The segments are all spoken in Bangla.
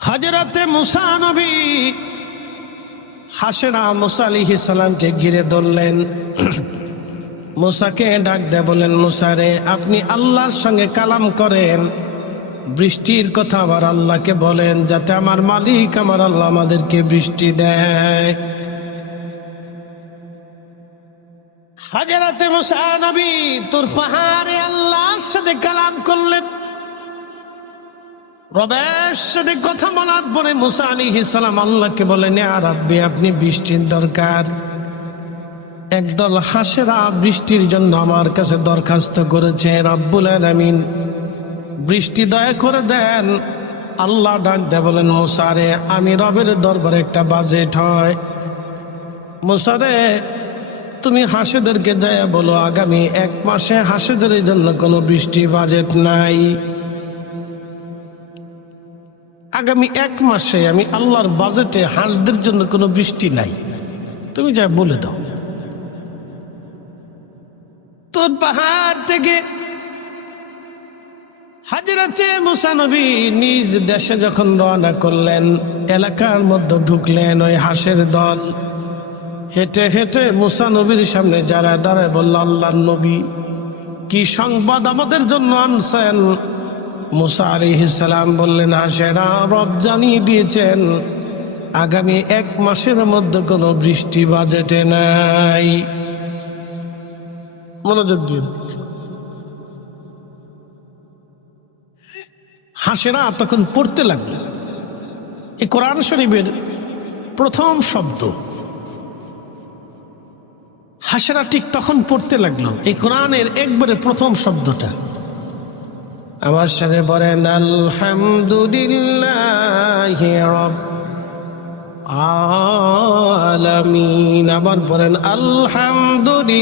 হযরতে মুসা নবী হাসেরা মুসা আলাইহিস সালামকে ঘিরে ধরলেন। মুসাকে ডাক দিয়ে বলেন, মুসা রে, আপনি আল্লাহর সঙ্গে কালাম করেন, বৃষ্টির কথা আমার আল্লাহকে বলেন, যাতে আমার মালিক আমার আল্লাহ আমাদেরকে বৃষ্টি দেয়। হযরতে মুসা নবী তোর পাহাড়ে আল্লাহর সাথে কালাম করলেন। রবের সাথে কথা বলার পরে মুসা আলাইহিস সালাম আল্লাহকে বলেন, ইয়া রাব্বি, আপনি বৃষ্টির দরকার। একদল হাসেরা বৃষ্টির জন্য আমার কাছে দরখাস্ত করেছে, রব্বুল আলামিন বৃষ্টি দয়া করে দেন। আল্লাহ ডাক দিয়ে বলেন, মুসা রে, আমি রবের দরবারে একটা বাজেট হয়। মুসা রে, তুমি হাসেদেরকে যায় বলো আগামী 1 মাসে হাসেদের জন্য কোনো বৃষ্টি বাজেট নাই। আগামী 1 মাসে আমি আল্লাহর বাজেটে হাঁসদের জন্য কোনো বৃষ্টি নাই, তুমি যা বলে দাও। তোর পাহাড় থেকে হযরতে মুসা নবী নিজ দেশে যখন রওনা করলেন, এলাকার মধ্যে ঢুকলেন। ওই হাঁসের দল হেঁটে হেঁটে মুসা নবীর সামনে যারা দাঁড়ায় বলল, আল্লাহর নবী, কি সংবাদ আমাদের জন্য আনছেন? মুসা আলাইহিস সালাম বললেন, হাসেরা রব জানিয়ে দিয়েছেন আগামী 1 মাসের মধ্যে কোনো বৃষ্টি বাজেটে নাই। মনোযোগ দিন। হাসেরা তখন পড়তে লাগলো এই কোরআন শরীফের প্রথম শব্দ। হাসেরা ঠিক তখন পড়তে লাগলো এই কোরআনের একবারে প্রথম শব্দটা। আমার সাথে বলেন, আলহামদুলিল্লাহি রাব্বিল আলামিন। আবার বলেন, আলহামদুলিল্লাহি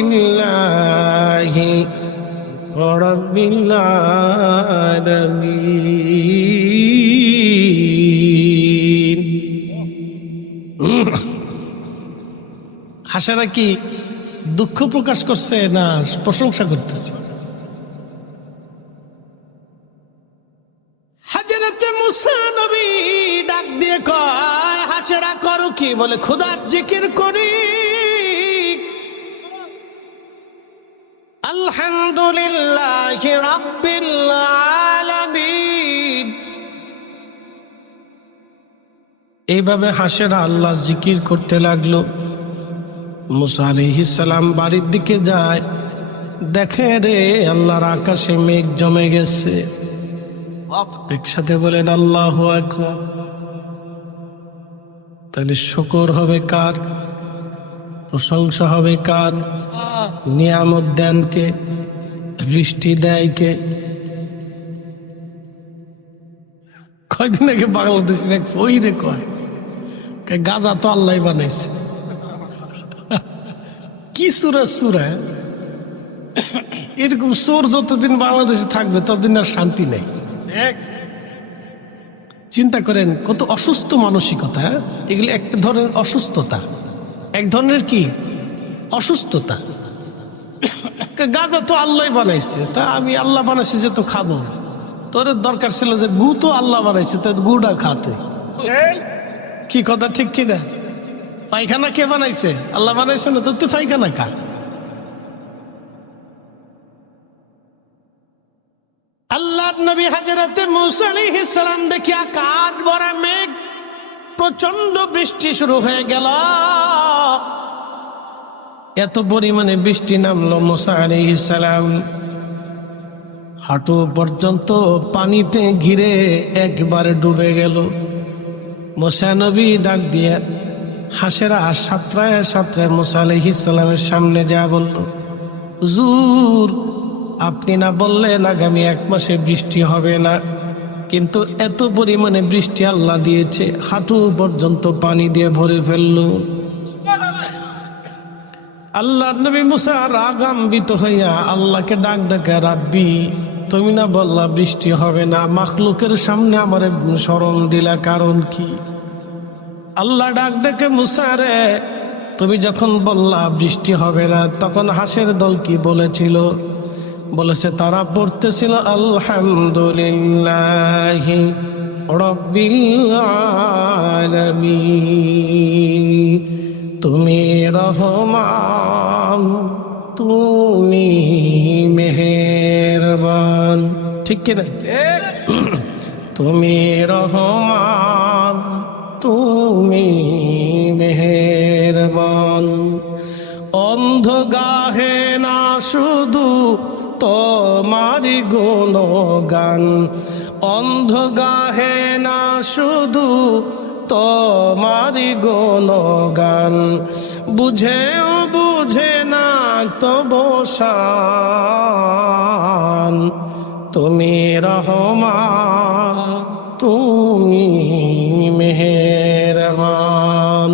রাব্বিল আলামিন। হাসেরা কি দুঃখ প্রকাশ করছে না প্রশংসা করতেছে? হযরতে মুসা নবী ডাক দিয়ে কয়, হাসেরা করো কি? বলে, খোদার জিকির করি। আলহামদুলিল্লাহি রাব্বিল আলামিন। এইভাবে হাসেরা আল্লাহ জিকির করতে লাগলো। মুসা আলাইহিস সালাম বাড়ির দিকে যায়, দেখে রে আল্লাহর আকাশে মেঘ জমে গেছে। একসাথে বলেন আল্লাহু আকবার। তাহলে শুকর হবে কার? প্রশংসা হবে কার? নিয়ামত দেন কে? বৃষ্টি দেয় কে? কয়দিন আগে বাংলাদেশের এক ফইরে কয়, গাজা তো আল্লাহ বানাইছে। কি সুরা সুরা! এরকম চোর যতদিন বাংলাদেশে থাকবে ততদিন আর শান্তি নেই। চিন্তা করেন কত অসুস্থ মানসিকতা। এগুলি একটা ধরনের অসুস্থতা, এক ধরনের কি অসুস্থতা। গাজা তো আল্লাহ বানাইছে, তা আমি আল্লাহ বানাইছি যে তো খাবো। তোর দরকার ছিল যে গু তো আল্লাহ বানাইছে, তোর গুটা খাতে। কি কথা ঠিক কি না? পায়খানা কে বানাইছে? আল্লাহ বানাইছে না, তো তুই পায়খানা খা। আল্লাহর নবী হযরতে মুসা আলাইহিস সালাম দেখি আকাশ ভরা মেঘ, প্রচন্ড বৃষ্টি শুরু হয়ে গেল। এত পরিমাণে বৃষ্টি নামলো, মুসা আলাইহিস সালাম হাঁটু পর্যন্ত পানিতে ঘিরে একবারে ডুবে গেল। মুসা নবী ডাক দিয়ে হাসেরা সাঁতরায় সাঁতরায় মুসা আলাইহিস সালামের সামনে যা বলল, হুজুর, আপনি না বললেন আগামী 1 মাসে বৃষ্টি হবে না, কিন্তু এত পরিমাণে বৃষ্টি আল্লাহ দিয়েছে, হাঁটু পর্যন্ত পানি দিয়ে ভরে ফেলল। আল্লাহর নবী মুসা রাগান্বিত হইয়া আল্লাহকে ডাক ডাকে, রাব্বি, তুমি না বললা বৃষ্টি হবে না, মাখলুকের সামনে আমারে স্মরণ দিলা, কারণ কি? আল্লাহ ডাক দেখে, মুসা রে, তুমি যখন বললা বৃষ্টি হবে না, তখন হাঁসের দল কি বলেছিল? বলেছে তারা পড়তেছিল আলহামদুলিল্লাহি রব্বিল আলামিন। তুমি রহমান, তুমি মেহেরবান। ঠিক কিনা? তুমি রহমান, তুমি মেহেরবান। অন্ধ গাহে না শুধু তোমারি গুণগান, অন্ধ গাহে না শুধু তোমারি গুণগান, বুঝেও বুঝে না তবু শান। তুমি রহমান, তুমি মেহেরবান।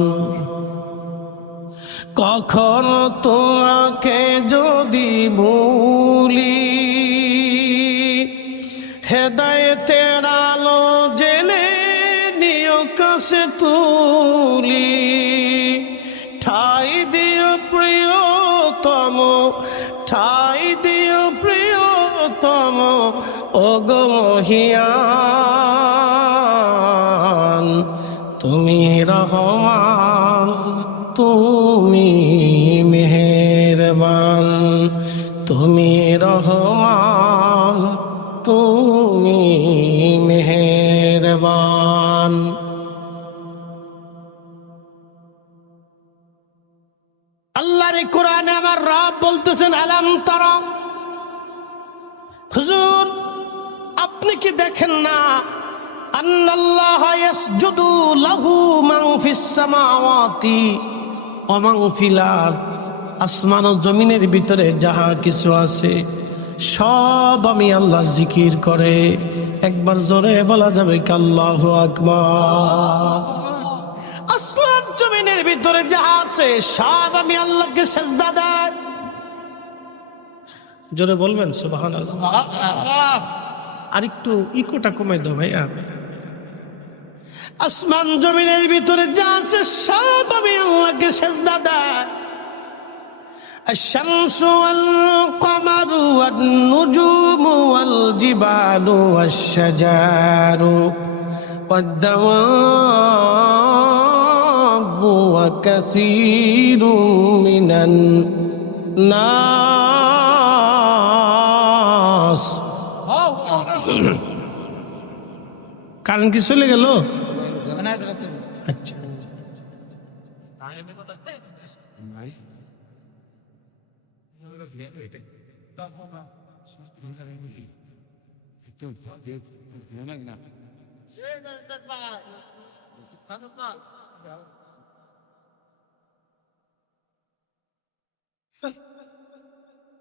কখন তোমাকে যদি ভুলি, হেদায়েতের আলো জেলে নিয় কাছে তুলি। ঠাই দিও প্রিয়তম, ঠাই দিও প্রিয়তম, ওগো মহিয়ান। তুমি রহমান, তুমি মেহেরবান। তুমি রহমান, তুমি মেহেরবান। আল্লাহর কোরআনে আমার রব বলতেছেন, আলাম তারা, হুজুর আপনি কি দেখেন না, আন্নাল্লাহা ইয়াসজুদু লাহু মান ফিস সামাওয়াতি ওয়া মান ফিল আরদ, আসমান ও জমিনের ভিতরে যাহা কিছু আছে সব আমি আল্লাহ জিকির করে। একবার জোরে বলা যাবে কি আল্লাহু আকবার। আসমান জমিনের ভিতরে যাহা আছে সব আমি আল্লাহকে সিজদা দেই। জোরে বলবেন সুবহানাল্লাহ। আর একটু ইকোটা কমাই দাও ভাইয়া। আসমান জমিনের ভিতরে যা আছে সব আমি আল্লাহকে সিজদা দেই। الشمس والقمر والنجوم والجبال والشجار والدواب وكثير من الناس। কারণ কি চলে গেল?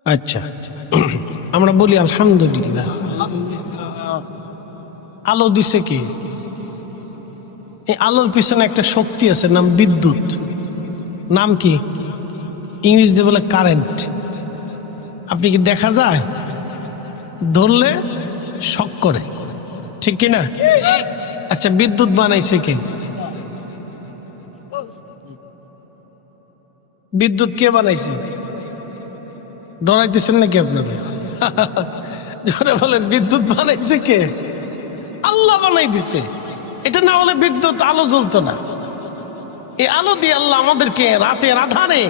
আচ্ছা, আচ্ছা আমরা বলি আলহামদুলিল্লাহ। আলো দিছে কি? এই আলোর পিছনে একটা শক্তি আছে, নাম বিদ্যুৎ। নাম কি? ইংরেজিতে বলে কারেন্ট। আপনি কি দেখা যায়? ধরলে শক করে, ঠিক কিনা? আচ্ছা, বিদ্যুৎ বানাইছে কে? বিদ্যুৎ কে বানাইছে? ডরাইতেছেন নাকি আপনারা? জোরে বলেন, বিদ্যুৎ বানাইছে কে? আল্লাহ বানাই দিছে। এটা না হলে বিদ্যুৎ আলো জ্বলতো না। এই আলো দিয়ে আল্লাহ আমাদেরকে রাতের আধারে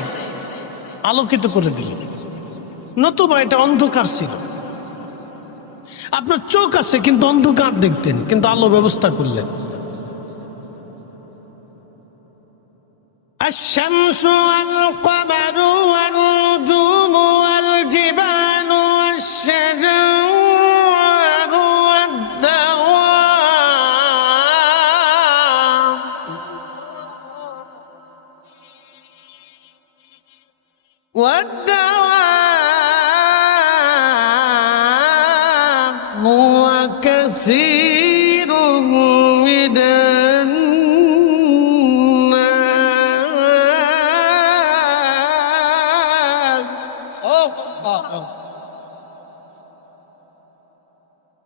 আলোকিত করে দিলেন, নতুবা এটা অন্ধকার ছিল। আপনার চোখ আছে কিন্তু অন্ধকার দেখতেন, কিন্তু আলো ব্যবস্থা করলেন। الشمس والقمر والنجوم والجبال والشجر والدواب وكثير من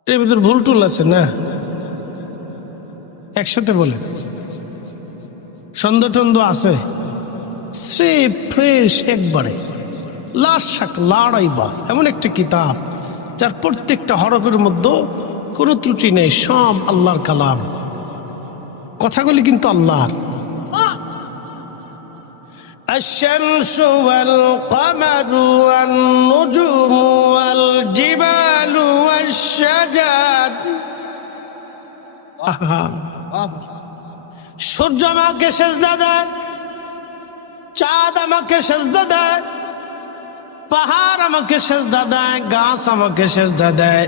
এর ভিতর ভুল টুল আছে না? একসাথে বলে সন্দেহ টন্দ আছে? স্রেফ ফ্রেশ একবারে লাশ শাক লাড়াইবা এমন একটা কিতাব যার প্রত্যেকটা হরফের মধ্যে কোনো ত্রুটি নেই, সব আল্লাহর কালাম, কথাগুলি কিন্তু আল্লাহর। الشمس والقمر والنجوم والجبال والشجر। সূর্য আমাকে সেজদা দেয়, চাঁদ আমাকে সেজদা দেয়, পাহাড় আমাকে সেজদা দেয়, গাছ আমাকে সেজদা দেয়,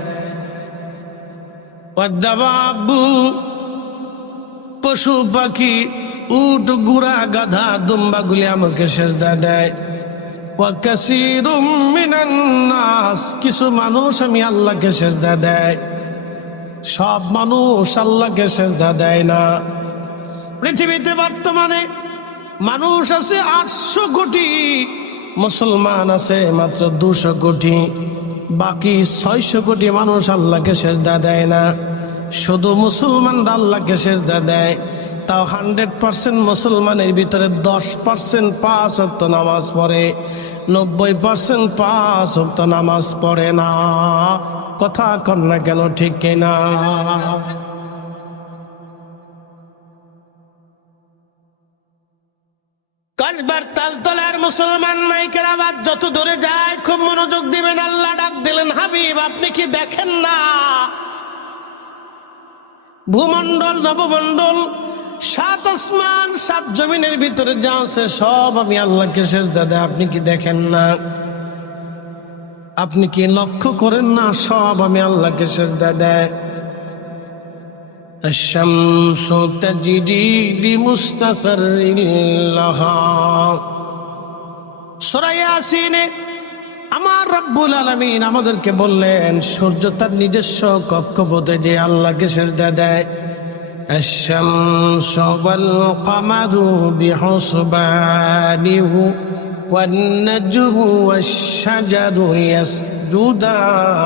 ওয়াদ্দাবাবু পশু পাখি, উট গুড়া গাধা দুম্বাগুলি আমাকে সেজদা দেয়। ওয়া কাসীরুম মিনান নাস, কিছু মানুষ আমি আল্লাহকে সেজদা দেয়, সব মানুষ আল্লাহকে সেজদা দেয় না। পৃথিবীতে বর্তমানে মানুষ আছে 800 কোটি, মুসলমান আছে মাত্র 200 কোটি, বাকি 600 কোটি মানুষ আল্লাহকে সেজদা দেয় না। শুধু মুসলমানরা আল্লাহকে সেজদা দেয়, তাও 100% মুসলমানের ভিতরে 10% 5 ওয়াক্ত নামাজ পড়ে, 90% 5 ওয়াক্ত নামাজ পড়ে না। কথা কন না কেন, ঠিক কিনা? কসবার তালতলার মুসলমান মাইকের আওয়াজ যত দূরে যায় খুব মনোযোগ দিবেন। আল্লাহ ডাক দিলেন, হাবিব আপনি কি দেখেন না ভূমণ্ডল নবমণ্ডল 7 আসমান 7 জমিনের ভিতরে যা আছে সব আমি আল্লাহকে সেজদা দেই, আপনি কি দেখেন না? আপনি কি লক্ষ্য করেন না সব আমি আল্লাহকে সেজদা দেই? আশ-শামসু তাজরি লিমুস্তাকাররিন লাহা। সূরা ইয়াসিনে আমার রব্বুল আলামিন আমাদেরকে বললেন, সূর্য তার নিজস্ব কক্ষপথে যে আল্লাহকে সেজদা দেয়। আশ-শামসু ওয়াল কামারু বিহুসবানিহি ওয়ান নাজমু ওয়াশ-শাজারু ইয়াসজুদান।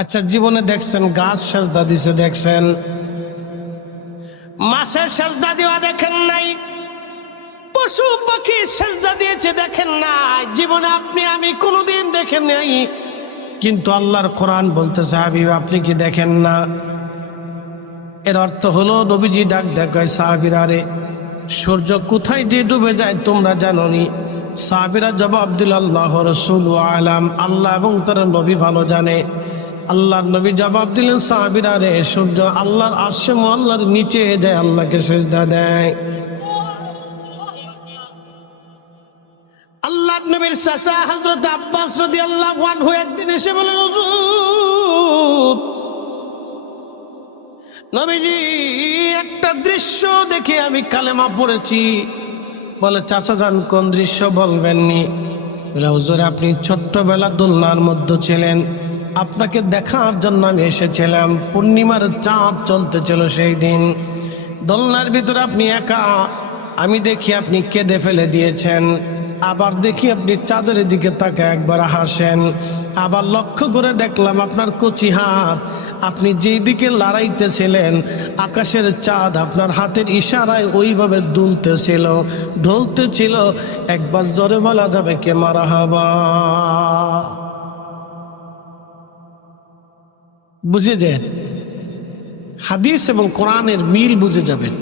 আচ্ছা, জীবনে দেখছেন গাছ সেজদা দিছে? দেখছেন? মাছের সেজদা দেওয়া দেখেন নাই? পশু পাখি সেজদা দিয়েছে দেখেন নাই? জীবনে আপনি আমি কোনোদিন দেখেন নাই, কিন্তু আল্লাহর কোরআন বলতেছে হাবিব আপনি কি দেখেন না? এর অর্থ হলো নবীজি ডাক দেখায় সাহাবীরা, রে সূর্য কোথায় যে ডুবে যায় তোমরা জানো নি? সাহাবীরা জবাব দিল, আল্লাহ রাসূলু আলাম, আল্লাহ এবং তার নবী ভালো জানে। আল্লাহর নবী জবাব দিলেন, সাহাবীরা রে সূর্য আল্লাহর আরশে মুআল্লার নিচে যায় আল্লাহকে সেজদা দেয়। আল্লাহর নবীর চাচা হযরত আব্বাস রাদিয়াল্লাহু আনহু একদিন এসে বলেন, হুজুর নবীজি একটা দৃশ্য দেখে আমি কালেমা পড়েছি। বলে, চাচা যান কোন দৃশ্য বলবেননি? বলে, হুজুর আপনি ছোট্টবেলা দোলনার মধ্যে ছিলেন, আপনাকে দেখার জন্য আমি এসেছিলাম। পূর্ণিমার চাঁদ চলতেছিল সেই দিন, দোলনার ভিতরে আপনি একা। আমি দেখি আপনি কেঁদে ফেলে দিয়েছেন, আবার দেখি আপনি চাঁদের দিকে তাকায় একবার হাসেন, আবার লক্ষ্য করে দেখলাম আপনার কচি হাত, আপনি যেই দিকে লড়াইতেছিলেন আকাশের চাঁদ আপনার হাতের ইশারায় ওইভাবে দুলতেছিল, ঢলতেছিল। একবার জোরে বলা যাবে কে মারহাবা? বুঝে যায়, হাদিস এবং কোরআনের মিল বুঝে যাবেন।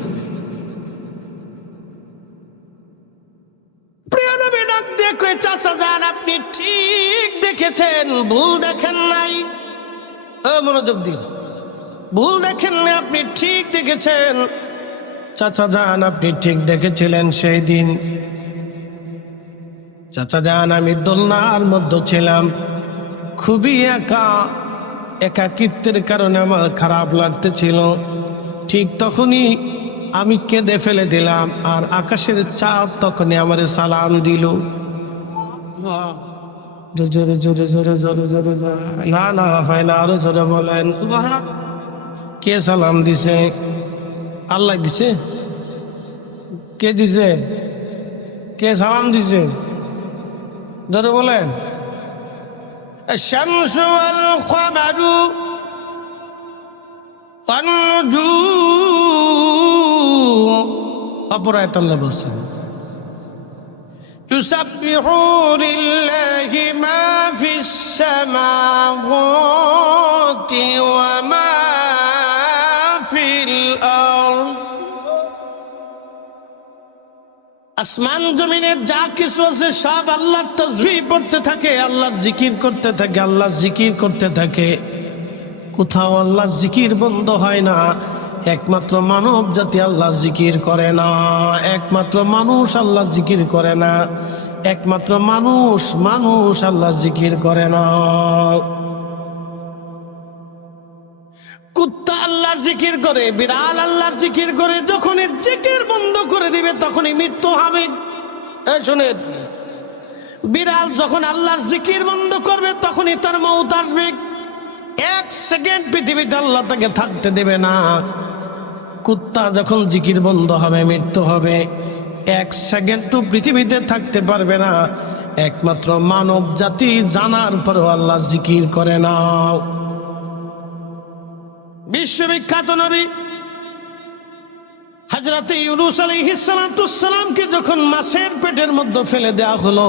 প্রিয় নবী ডাক দেখে, চাচা যান আপনি ঠিক দেখেছেন, ভুল দেখেন নাই। মনোযোগ দিন, ভুল দেখেন না, আপনি ঠিক দেখেছেন। চাচা যান আপনি ঠিক দেখেছিলেন সেই দিন। চাচা যান আমি দোলনার মধ্যে ছিলাম, খুবই একা, একাকিত্বের কারণে আমার খারাপ লাগতেছিল। ঠিক তখনই আমি কেঁদে ফেলে দিলাম, আর আকাশের চাঁদ তখনই আমার সালাম দিল। জোরে জোরে জোরে জোরে জোরে, না না হয় না, আরো জোরে বলেন। কে সালাম দিছে? আল্লাহ দিছে? কে দিছে? কে সালাম দিছে? জোরে বলেন। الشمس والقمر والنجوم। অপর আয়াত আল্লাহ বলছেন, يسبحوا لله ما في السماوات وما في الأرض আসমান জমিনের যা কিছু আছে সব আল্লাহর তাসবিহ পড়তে থাকে, আল্লাহর জিকির করতে থাকে, আল্লাহর জিকির করতে থাকে। কোথাও আল্লাহর জিকির বন্ধ হয় না। একমাত্র মানব জাতি আল্লাহর জিকির করে না, একমাত্র মানুষ আল্লাহর জিকির করে না, একমাত্র মানুষ আল্লাহর জিকির করে না। কুত্তা আল্লাহর জিকির করে, বিড়াল আল্লাহর জিকির করে। যখনই জিকির বন্ধ করে দিবে তখনই মৃত্যু হবে। এই শুনেন, বিড়াল যখন আল্লাহর জিকির বন্ধ করবে তখনই তার মউত আসবে। এক সেকেন্ড পৃথিবীতে আল্লাহ তাকে থাকতে দেবে না। কুত্তা যখন জিকির বন্ধ হবে মৃত্যু হবে। এক সেকেন্ডও পৃথিবীতে থাকতে পারবে না। একমাত্র মানব জাতি জানার পরেও আল্লাহ জিকির করে না। বিশ্ববিখ্যাত নবী হযরত ইউনূস আলাইহিস সালামকে যখন মাছের পেটের মধ্যে ফেলে দেওয়া হলো,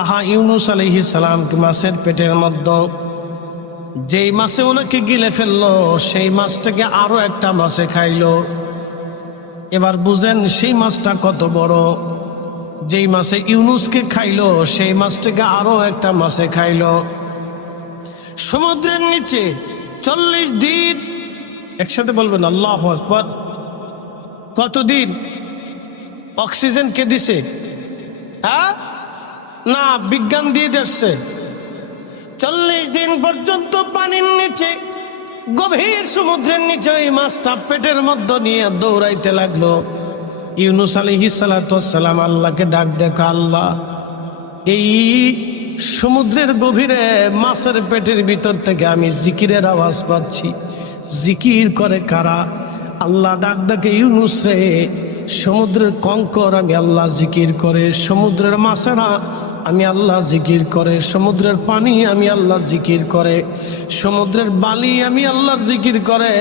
আহা, ইউনূস আলাইহিস সালামকে মাছের পেটের মধ্যে যেই মাছে ওনাকে গিলে ফেললো সেই মাছটাকে আরো একটা মাছে খাইলো। এবার বুঝেন সেই মাছটা কত বড়। যেই মাছে ইউনূসকে খাইলো সেই মাছটাকে আরো একটা মাছে খাইলো। সমুদ্রের নিচে 40 দিন, একসাথে বলবেন আল্লাহু আকবার। কতদিন? অক্সিজেন কে দিছে? হ্যাঁ না, বিজ্ঞান দিয়ে দিচ্ছে। 40 দিন পর্যন্ত পানির নিচে, গভীর সমুদ্রের নিচে ওই মাছটা পেটের মধ্যে নিয়ে দৌড়াইতে লাগলো। ইউনূস আলাইহিস সালাতু ওয়াস সালাম আল্লাহকে ডাক দেখা, আল্লাহ, এই সমুদ্রের গভীরে মাছের পেটের ভিতর থেকে আমি জিকিরের আওয়াজ পাচ্ছি। জিকির করে কারা? আল্লাহ ডাক দেখে, ইউনূস রে, সমুদ্রের কঙ্কর আমি আল্লাহ জিকির করে, সমুদ্রের মাছেরা আমি আল্লাহ জিকির করে, সমুদ্রের পানি আমি আল্লাহ জিকির করে, সমুদ্রের বালি আমি আল্লাহর জিকির করে,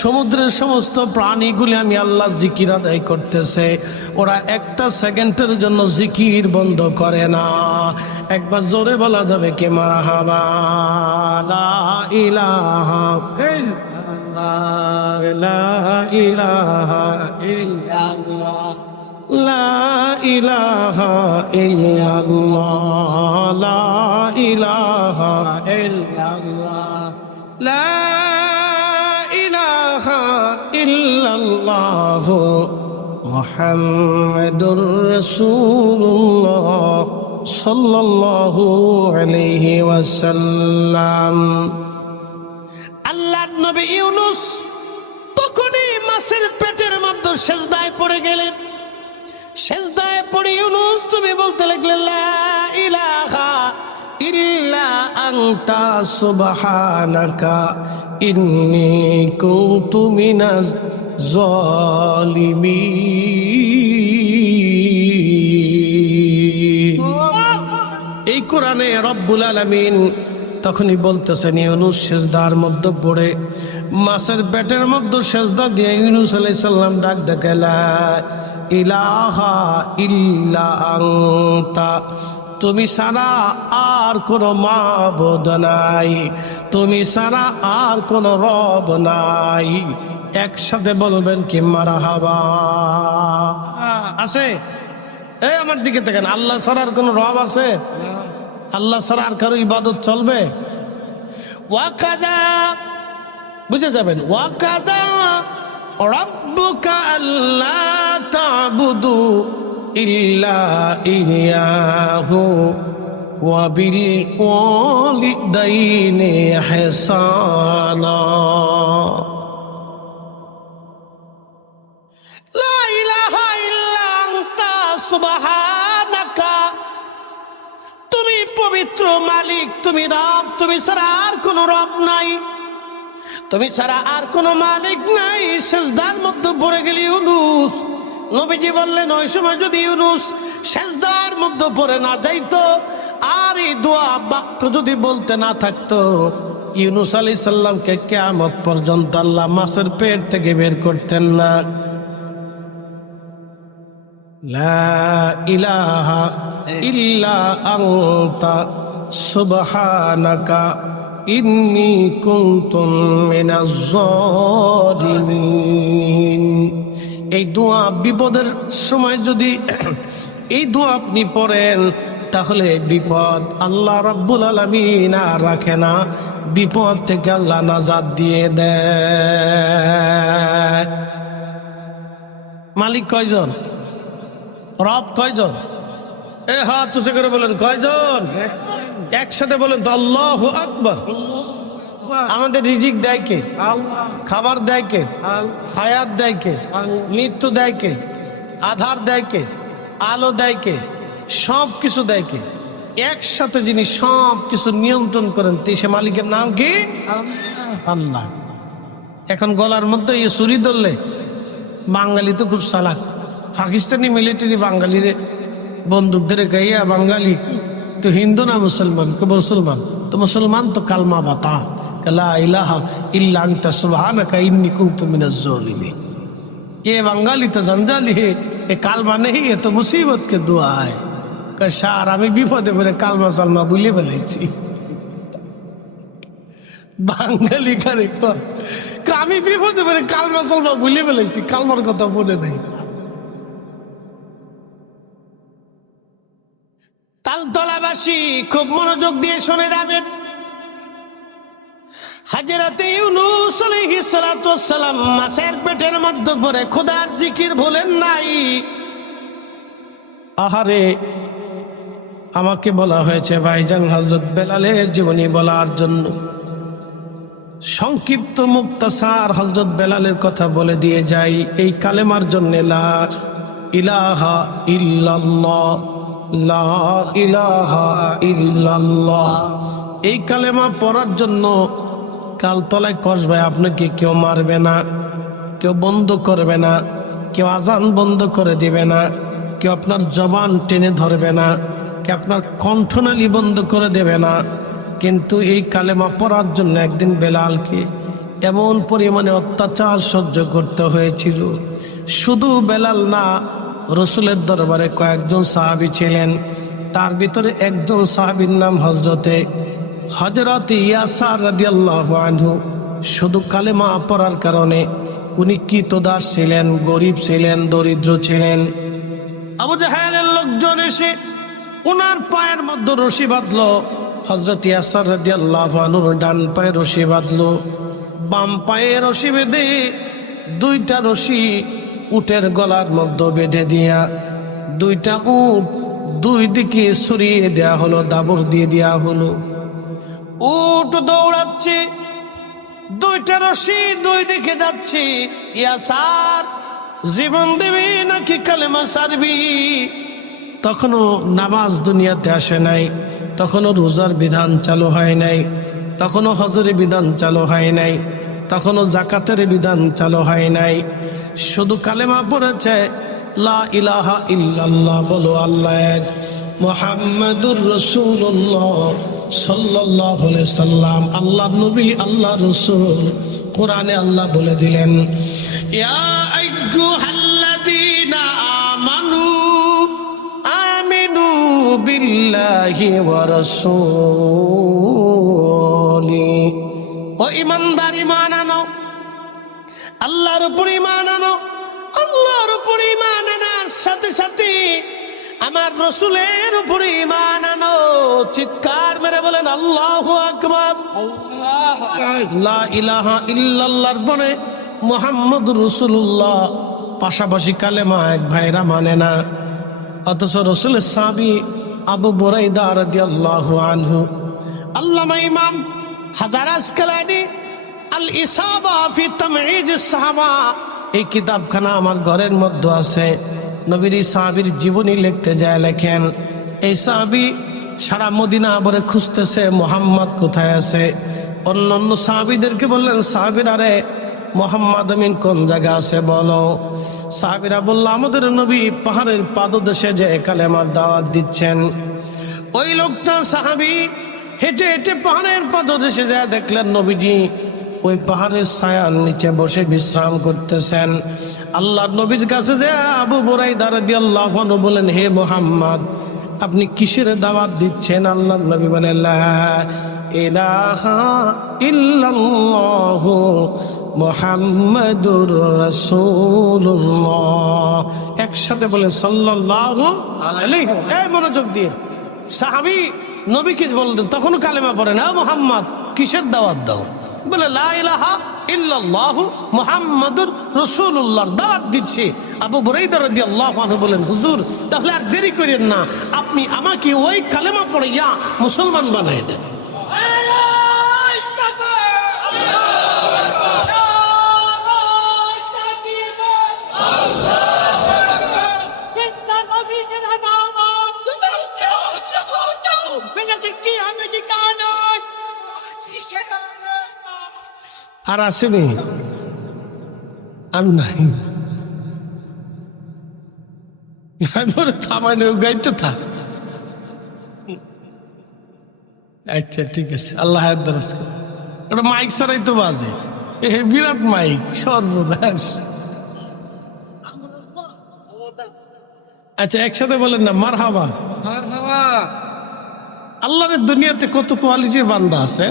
সমুদ্রের সমস্ত প্রাণীগুলি আমি আল্লাহ জিকির আদায় করতেছে। ওরা একটা সেকেন্ডের জন্য জিকির বন্ধ করে না। একবার জোরে বলা যাবে কি মারহাবা? লা ইলাহা ইল্লাল্লাহ, লা ইলাহা ইল্লাল্লাহ, লা ইলাহা ইল্লাল্লাহ, লা ইলাহা ইল্লাল্লাহ, লা ইলাহা ইল্লাল্লাহ, মুহাম্মাদুর রাসূলুল্লাহ সাল্লাল্লাহু আলাইহি ওয়াসাল্লাম। আল্লাহর নবী ইউনূস তখনই মাছের পেটের মধ্যে সিজদায় পড়ে গেলেন। সিজদায় পড়ে ইউনূস তুমি বলতে লাগলেন, লা ইলাহা ইল্লা আনতা সুবহানাকা ইন্নী কুনতু মিনাজ জালিমিন। এই কোরআনে রব্বুল আলামিন তখনই বলতেছেন, ইউনূস সিজদার মধ্যে পড়ে মাছের পেটের মধ্যে সিজদা দিয়ে ইউনূস আলাইহিস সালাম ডাক দেখে, লা ইলাহা ইল্লা আনতা, তুমি ছাড়া আর কোন মাবুদ নাই, তুমি ছাড়া আর কোন রব নাই। একসাথে বলবেন কি মারহাবা? আছে? এই আমার দিকে দেখেন, আল্লাহ ছাড়া আর কোন রব আছে? আল্লাহ ছাড়া আর কারো ইবাদত চলবে? ওয়াকাদা, বুঝে যাবেন, ওয়াকাদা রাব্বুকা আল্লা তা'বুদু ইল্লা ইয়াহু ওয়া বিল ওয়ালিদাইনি ইহসানা। লা ইলাহা ইল্লা আনতা সুবহানাকা, তুমি পবিত্র মালিক, তুমি রব, তুমি ছাড়া আর কোন রব নাই, তুমি ছাড়া আর কোন মালিক নাই। সিজদার মধ্যে পড়ে গেলি ইউনূস। নবীজি বললেন, ওই সময় যদি ইউনূস সিজদার মধ্যে পড়ে না যাইতো আর এই দোয়া বাক্য যদি বলতে না থাকতো, ইউনূস আলাইহিস সালামকে কিয়ামত পর্যন্ত আল্লাহ মাছের পেট থেকে বের করতেন না। লা ইলাহা ইল্লা আনতা সুবহানাকা ইন্নী কুনতু মিনাজ জালিমিন। এই দোয়া বিপদের সময় যদি এই দোয়া আপনি পড়েন তাহলে বিপদ আল্লাহ রাব্বুল আলামিন আর রাখে না, বিপদ থেকে আল্লাহ নাজাত দিয়ে দেয়। মালিক কয়জন? রব কয়জন? এ হাত উঁচু করে বলেন কয়জন? একসাথে বলেন তো আল্লাহু আকবার। আমাদের রিজিক দেয় কে? খাবার দেয় কে? হায়াত দেয় কে? মৃত্যু দেয় কে? আধার দেয় কে? আলো দেয় কে? সব কিছু দেয় কে? একসাথে যিনি সব কিছু নিয়ন্ত্রণ করেন সে মালিকের নাম কি? আল্লাহ। এখন গলার মধ্যে এই ছুরি ধরলে, বাঙালি তো খুব চালাক, পাকিস্তানি মিলিটারি বাঙালিরে বন্দুক ধরে গাইয়া বাঙালি তো হিন্দু না মুসলমান? কে মুসলমান? তো মুসলমান তো কালমা বাতা লা ইলাহা ইল্লা আনতা সুবহানাকা ইন্নী কুনতু মিনাজ জালিমিন। ये बंगाली तो जंजाली है, ये कालमा नहीं है तो मुसीबत के दुआ है। सार আমি বিপদে পড়ে কালমা সালমা ভুলে ফেলেছি। বাঙালি কারে আমি বিপদে পড়ে কালমা সালমা ভুলে ফেলেছি, কালমার কথা মনে নেই। তালতলাবাসী খুব মনোযোগ দিয়ে শুনে যাবেন। হযরত ইউনূস আলাইহিস সালাতু ওয়াস সালাম মাছের পেটের মধ্যে পড়ে খোদার জিকির ভুলেন নাই। আহারে, আমাকে বলা হয়েছে ভাইজান হযরত বেলালের জীবনী বলার জন্য। সংক্ষিপ্ত মুক্তাসার হযরত বেলালের কথা বলে দিয়ে যাই। এই কালেমার জন্য লা ইলাহা ইল্লাল্লাহ, লা ইলাহা ইল্লাল্লাহ, এই কালেমা পড়ার জন্য কালতলায় কসবে আপনাকে কেউ মারবে না, কেউ বন্ধ করবে না, কেউ আজান বন্ধ করে দিবে না, কেউ আপনার জবান টেনে ধরবে না, কেউ আপনার কণ্ঠনালী বন্ধ করে দেবে না। কিন্তু এই কালেমা পড়ার জন্য একদিন বেলালকে এমন পরিমাণে অত্যাচার সহ্য করতে হয়েছিল। শুধু বেলাল না, রসুলের দরবারে কয়েকজন সাহাবী ছিলেন। তার ভিতরে একজন সাহাবীর নাম হযরত ইয়াসার রাদিয়াল্লাহু আনহু। শুধু কালেমা পড়ার কারণে উনি কৃতদাস ছিলেন, গরিব ছিলেন, দরিদ্র ছিলেন। আবু জাহেলের লোকজন এসে উনার পায়ের মধ্যে রশি বাঁধলো। হযরত ইয়াসার রাদিয়াল্লাহু আনহুর ডান পায়ে রশি বাঁধলো, বাম পায়ে রশি বেঁধে দুইটা রশি উটের গলার মধ্যে বেঁধে দিয়া দুইটা উট দুই দিকে সরিয়ে দেয়া হলো, দাবর দিয়ে দেয়া হলো। উট দৌড়াচ্ছে, দুইটা রশি দুই দিকে যাচ্ছে। ইয়াসার, জীবন দিবি নাকি কালেমা ছাড়বি? তখনও নামাজ দুনিয়াতে আসে নাই, তখনও রোজার বিধান চালু হয় নাই, তখনও হজের বিধান চালু হয় নাই, তখনও জাকাতের বিধান চালু হয় নাই। শুধু কালেমা পড়েছে লা ইলাহা ইল্লাল্লাহ, বলো আল্লাহ এক, মুহাম্মাদুর রাসূলুল্লাহ সাল্লাল্লাহু আলাইহি সাল্লাম আল্লাহর নবী, আল্লাহর রাসূল। কোরআনে আল্লাহ বলে দিলেন, ইয়া আইয়ুহাল্লাযীনা আমানু আমিনু বিল্লাহি ওয়া রাসূলি। ও ঈমানদার, ঈমান আনো, আল্লাহর উপর ঈমান আনো। আল্লাহর উপর ঈমান আনার সাথে সাথে আমার রাসূলের উপর ঈমান আনো। চিৎকার মেরে বলেন আল্লাহু আকবার। লা ইলাহা ইল্লাল্লাহর পরে মুহাম্মদুর রাসূলুল্লাহ পাশাপাশি কালেমা এক ভাইরা মানে না। অথচ রাসূলের সাহাবী আবু বুরাইদা রাদিয়াল্লাহু আনহু, আল্লামা ইমাম হাজার আসকালানি আল ইসাবা ফি তামঈজ সাহাবা, এই কিতাবখানা আমার ঘরের মধ্যে আছে। নবীর সাহাবীর জীবনী লিখতে যায় লেখেন, এই সাহাবী সারা মদিনা ভরে খুঁজতেছে মুহাম্মদ কোথায় আছে। অন্যান্য সাহাবীদেরকে বললেন, সাহাবীরা রে মুহাম্মদ আমিন কোন জায়গা আছে বলো। সাহাবীরা বলল, আমাদের নবী পাহাড়ের পাদদেশে যে কালেমার দাওয়াত দিচ্ছেন। ওই লোকটা সাহাবী হেঁটে হেঁটে পাহাড়ের পাদদেশে যায় দেখলেন নবীজি ওই পাহাড়ের ছায়ার নিচে বসে বিশ্রাম করতেছেন। আল্লাহর নবীর কাছে যে আবু বুরাইদা রাদিয়াল্লাহু আনহু বলেন, হে মুহাম্মদ, আপনি কিসের দাওয়াত দিচ্ছেন? আল্লাহর নবী বলেন, লা ইলাহা ইল্লাল্লাহু মুহাম্মাদুর রাসূলুল্লাহ। একসাথে বলে সাল্লাল্লাহু আলাইহি। এই মনোযোগ দিয়ে সাহাবী নবীকে বলতেন, তখনও কালেমা পড়ে না, মুহাম্মদ কিসের দাওয়াত দাও? বলে লা ইলাহা ইল্লাল্লাহু মুহাম্মাদুর রাসূলুল্লাহর দাওয়াত দিচ্ছে। আবু বুরাইদা রাদিয়াল্লাহু আনহু বলেন, হুজুর তাহলে আর দেরি করেন না, আপনি আমাকে ওই কালেমা পড়াইয়া মুসলমান বানাই দেন। আর আসেনি, আর নাই, থামাইলে গাইতে থাক। আচ্ছা ঠিক আছে, আল্লাহ একটা মাইক ছাড়াই তো বাজে, বিরাট মাইক, সর্বনাশ। আচ্ছা একসাথে বলেন না, মারহাবা। আল্লাহর দুনিয়াতে কত কোয়ালিটির বান্দা আছে,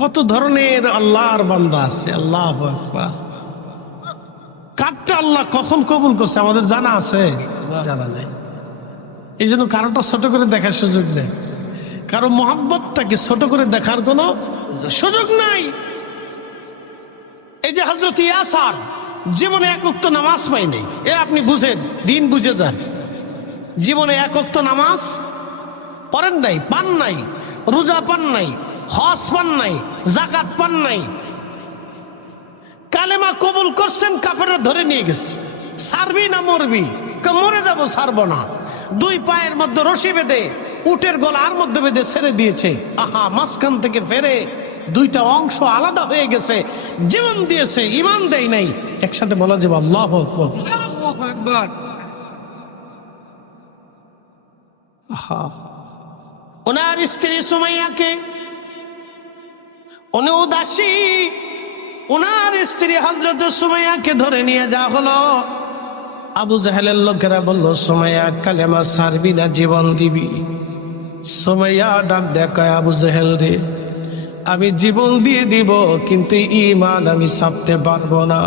কত ধরনের আল্লাহর বান্দা আছে। আল্লাহু আকবার। কারটা আল্লাহ কখন কবুল করছে আমাদের জানা আছে? জানা নাই। এই জন্য কারোটা ছোট করে দেখার সুযোগ নেই, কারো মহব্বতটাকে ছোট করে দেখার কোনো সুযোগ নাই। এই যে হযরত ইয়াসার জীবনে এক ওয়াক্ত নামাজ পাই নাই, এ আপনি বুঝেন, দিন বুঝে যান। জীবনে এক ওয়াক্ত নামাজ পড়েন নাই, পান নাই, রোজা পান নাই, হজ পান নাই, যাকাত পান নাই। কালেমা কবুল করছেন, কাফেররা ধরে নিয়ে গেছে, ছাড়বি না মরবি? মরে যাব, ছাড়ব না। দুই পায়ের মধ্যে রশি বেঁধে উটের গলার মধ্যে বেঁধে ছেড়ে দিয়েছে। আহা, মাঝখান থেকে ফেরে দুইটা অংশ আলাদা হয়ে গেছে। জীবন দিয়েছে, ইমান দেয় নাই। একসাথে বলা যাবে আল্লাহু আকবার। আহা, ওনার স্ত্রী সুমাইয়াকে, উনি উদাসী, ওনার স্ত্রী হযরত সুমাইয়াকে ধরে নিয়ে যাওয়া হলো। আবু জাহেলের লোকেরা বলল, সুমাইয়া কালেমা ছাড়বি না জীবন দিবি? সুমাইয়া ডাক দেখায়, আবু জাহেল রে, আমি জীবন দিয়ে দিব, কিন্তু ঈমান আমি ছাড়তে পারবো না।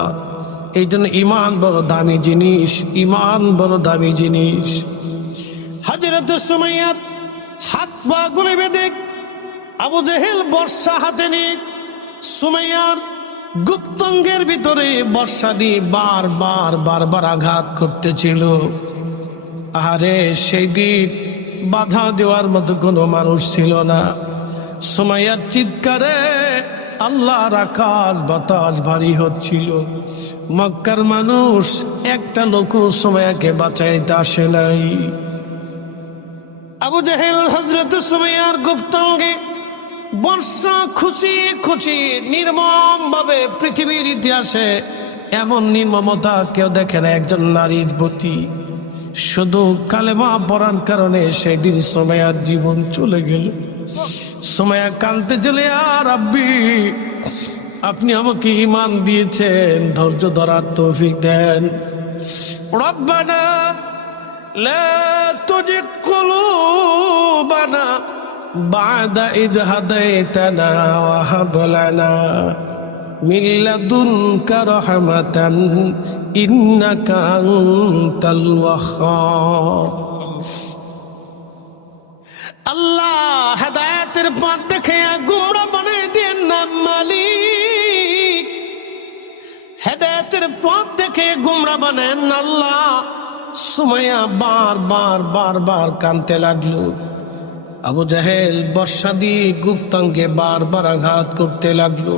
এই জন্য ঈমান বড় দামি জিনিস, ঈমান বড় দামি জিনিস। হযরত সুমাইয়ার হাত পা গুলি বেঁধে আবু জাহেল বর্ষা হাতে নিয়ে সুমাইয়ার গুপ্তঙ্গের ভিতরে বর্ষা দিয়ে বারবার আঘাত করতেছিল। আরে সেই দিন বাধা দেওয়ার মতো কোনো মানুষ ছিল না। সুমাইয়ার চিৎকারে আল্লাহর আকাশ বাতাস ভারী হচ্ছিল। মক্কার মানুষ একটা লোক সুমাইয়াকে বাঁচাইতে আসে নাই। আবু জাহেল হযরত সুমাইয়ার গুপ্তাঙ্গে বর্ষা খুঁচি নির্মম ভাবে পৃথিবীর ইতিহাসে এমন নির্মমতা কেউ দেখে না একজন নারীর প্রতি। শুধু কালেমা পড়ার কারণে সেই দিন সুমাইয়ার জীবন চলে গেল। সুমাইয়া কাঁদতে চলে, আর রাব্বি, আপনি আমাকে ঈমান দিয়েছেন, ধৈর্য ধরার তৌফিক দেন। রব্বানা লা তুজিগ কুলুবানা বা'দা ইয হাদাইতানা ওয়া হাব লানা মিন লাদুনকা রাহমাতান ইন্নাকা আনতাল ওয়াহ্হাব। আল্লাহ হেদায়েতের পথ দেখাইয়া গুমরাহ বানাই দেন না মালিক, হেদায়েতের পথ দেখে গুমরাহ বানান আল্লাহ। সুমাইয়া বারবার কাঁদতে লাগলো। আবু জাহেল বর্ষা দিয়ে গুপ্তাঙ্গে বারবার আঘাত করতে লাগলো।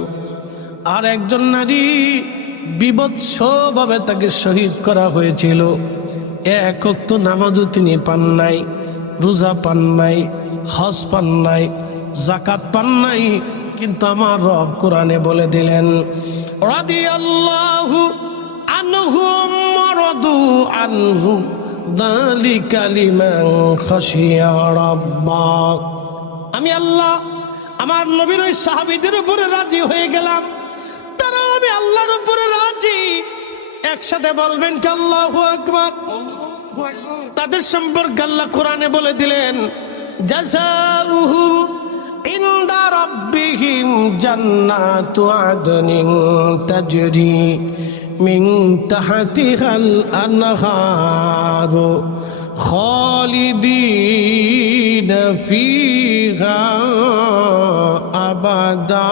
আর একজন নারী বিভৎস ভাবে তাকে শহীদ করা হয়েছিল। এক ওয়াক্ত নামাজও তিনি পান নাই, রোজা পান নাই, হজ পান নাই, যাকাত পান নাই। কিন্তু আমার রব কোরআনে বলে দিলেন, রাদিয়াল্লাহু আনহুম ওয়া রাদু আনহু যালিকা লিমান খাশিয়া রাব্বা। আমি আল্লাহ আমার নবীর ওই সাহাবীদের উপরে রাজি হয়ে গেলাম, তারা আমি আল্লাহর উপরে রাজি। একসাথে বলবেন কি আল্লাহু আকবার। তাদের সম্পর্কে আল্লাহ কোরআনে বলে দিলেন, জাযাউহু ইনদা রাব্বিহিম জান্নাতু আদনিন তাজরি মিন তাহতিহাল আনহারু খালিদিনা ফিহা আবাদা।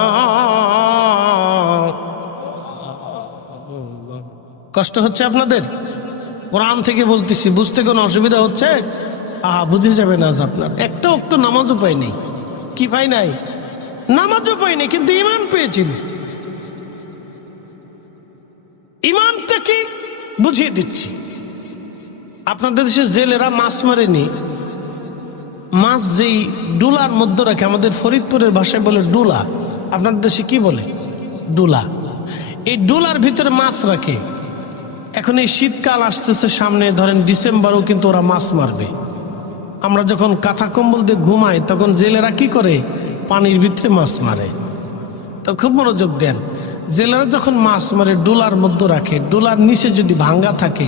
কষ্ট হচ্ছে আপনাদের? কোরআন থেকে বলতেছি, বুঝতে কোনো অসুবিধা হচ্ছে? বুঝে যাবেন আজ আপনার। একটা ওয়াক্ত নামাজও পাই নাই। কি পাই নাই? নামাজও পাই নাই, কিন্তু ঈমান পেয়েছিল। ঈমানটা কি বুঝিয়ে দিচ্ছি। আপনাদের দেশে জেলেরা মাছ মারেনি, মাছ যেই ডুলার মধ্যে রাখে, আমাদের ফরিদপুরের ভাষায় বলে ডুলা, আপনাদের দেশে কি বলে? ডুলা। এই ডুলার ভিতরে মাছ রাখে। এখন এই শীতকাল আসতেছে সামনে, ধরেন ডিসেম্বরও কিন্তু ওরা মাছ মারবে। আমরা যখন কাঁথা কম্বল দিয়ে ঘুমাই, তখন জেলেরা কি করে? পানির ভিতরে মাছ মারে। তো খুব মনোযোগ দেন, জেলেরা যখন মাছ মারে ডুলার মধ্যে রাখে, ডুলার নিচে যদি ভাঙ্গা থাকে,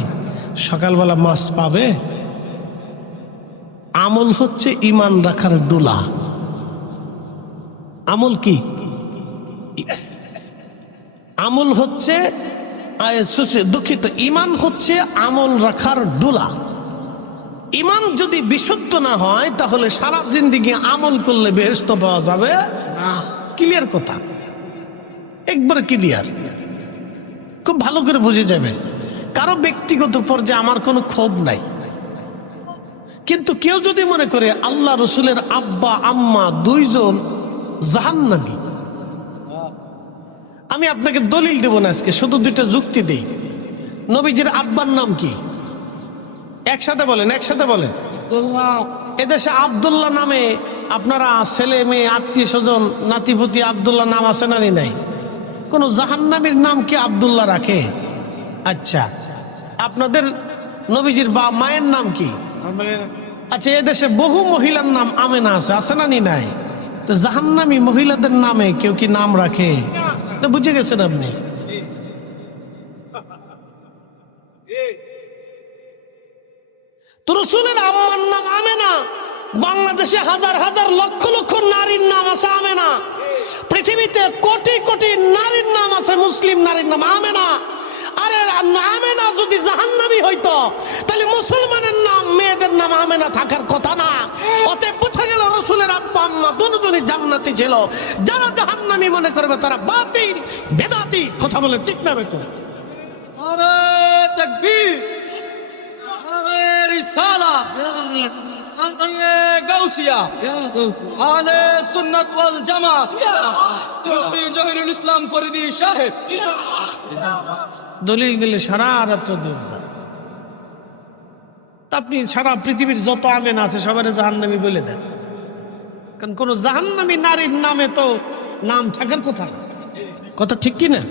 সকালবেলা মাছ পাবে? আমল হচ্ছে ঈমান রাখার ডুলা। আমল কি? আমল হচ্ছে, দুঃখিত, ঈমান হচ্ছে আমল রাখার ডুলা। ঈমান যদি বিশুদ্ধ না হয়, তাহলে সারা জিন্দেগি আমল করলে বেহেশত পাওয়া যাবে না। ক্লিয়ার কথা, একবারে ক্লিয়ার। খুব ভালো করে বুঝে যাবেন। কারো ব্যক্তিগত পর্যায়ে আমার কোনো ক্ষোভ নাই, কিন্তু কেউ যদি মনে করে আল্লাহ রসুলের আব্বা আম্মা দুইজন জাহান্নামী, আমি আপনাকে দলিল দেব না আজকে, শুধু দুইটা যুক্তি দেই। নবীজির আব্বার নাম কি? একসাথে বলেন, একসাথে বলেন। এদেশে আব্দুল্লাহ নামে আপনারা ছেলে মেয়ে আত্মীয় স্বজন নাতিপুতি আব্দুল্লাহ নাম আছে না নাই? কোন জাহান্নামীর নাম কি আব্দুল্লাহ রাখে? আচ্ছা, আপনাদের নবীজির মায়ের নাম কি? আচ্ছা, এদেশে বহু মহিলার নাম আমেনা আছে, আছে না নাই? তো জাহান্নামী মহিলাদের নামে কেউ কি নাম রাখে? তো বুঝে গেছেন আপনি। তো রসুলের আম্মার নাম আমেনা। বাংলাদেশে হাজার হাজার লক্ষ লক্ষ নারীর নাম আছে আমেনা। পৃথিবীতে কোটি কোটি নারীর নাম আছে, মুসলিম নারীর নাম আমেনা। আরে আমেনা যদি জাহান্নামী হইতো, তাহলে মুসলমানের নাম মেয়েদের নাম আমেনা থাকার কথা না। অতএব বোঝা গেল রসুলের আব্বা আম্মা দুজনই জান্নাতি ছিল। যারা জাহান্নামী মনে করবে তারা বাতিল বেদাতি। কথা বলে ঠিক না বেতো? আরে তাকবীর, আরে রিসালা, আরে গাউসিয়া, আরে সুন্নাত ওয়াল জামাত, জহিরুল ইসলাম ফরিদি সাহেব। দলিল দিলে সারা রাত আপনি সারা পৃথিবীর যত আমেন আছে সবার জাহান্নামী বলে দেন। কারণ কোন জাহান্নামী নারীর নামে তো নাম থাকার কথা। কথা ঠিক কিনা?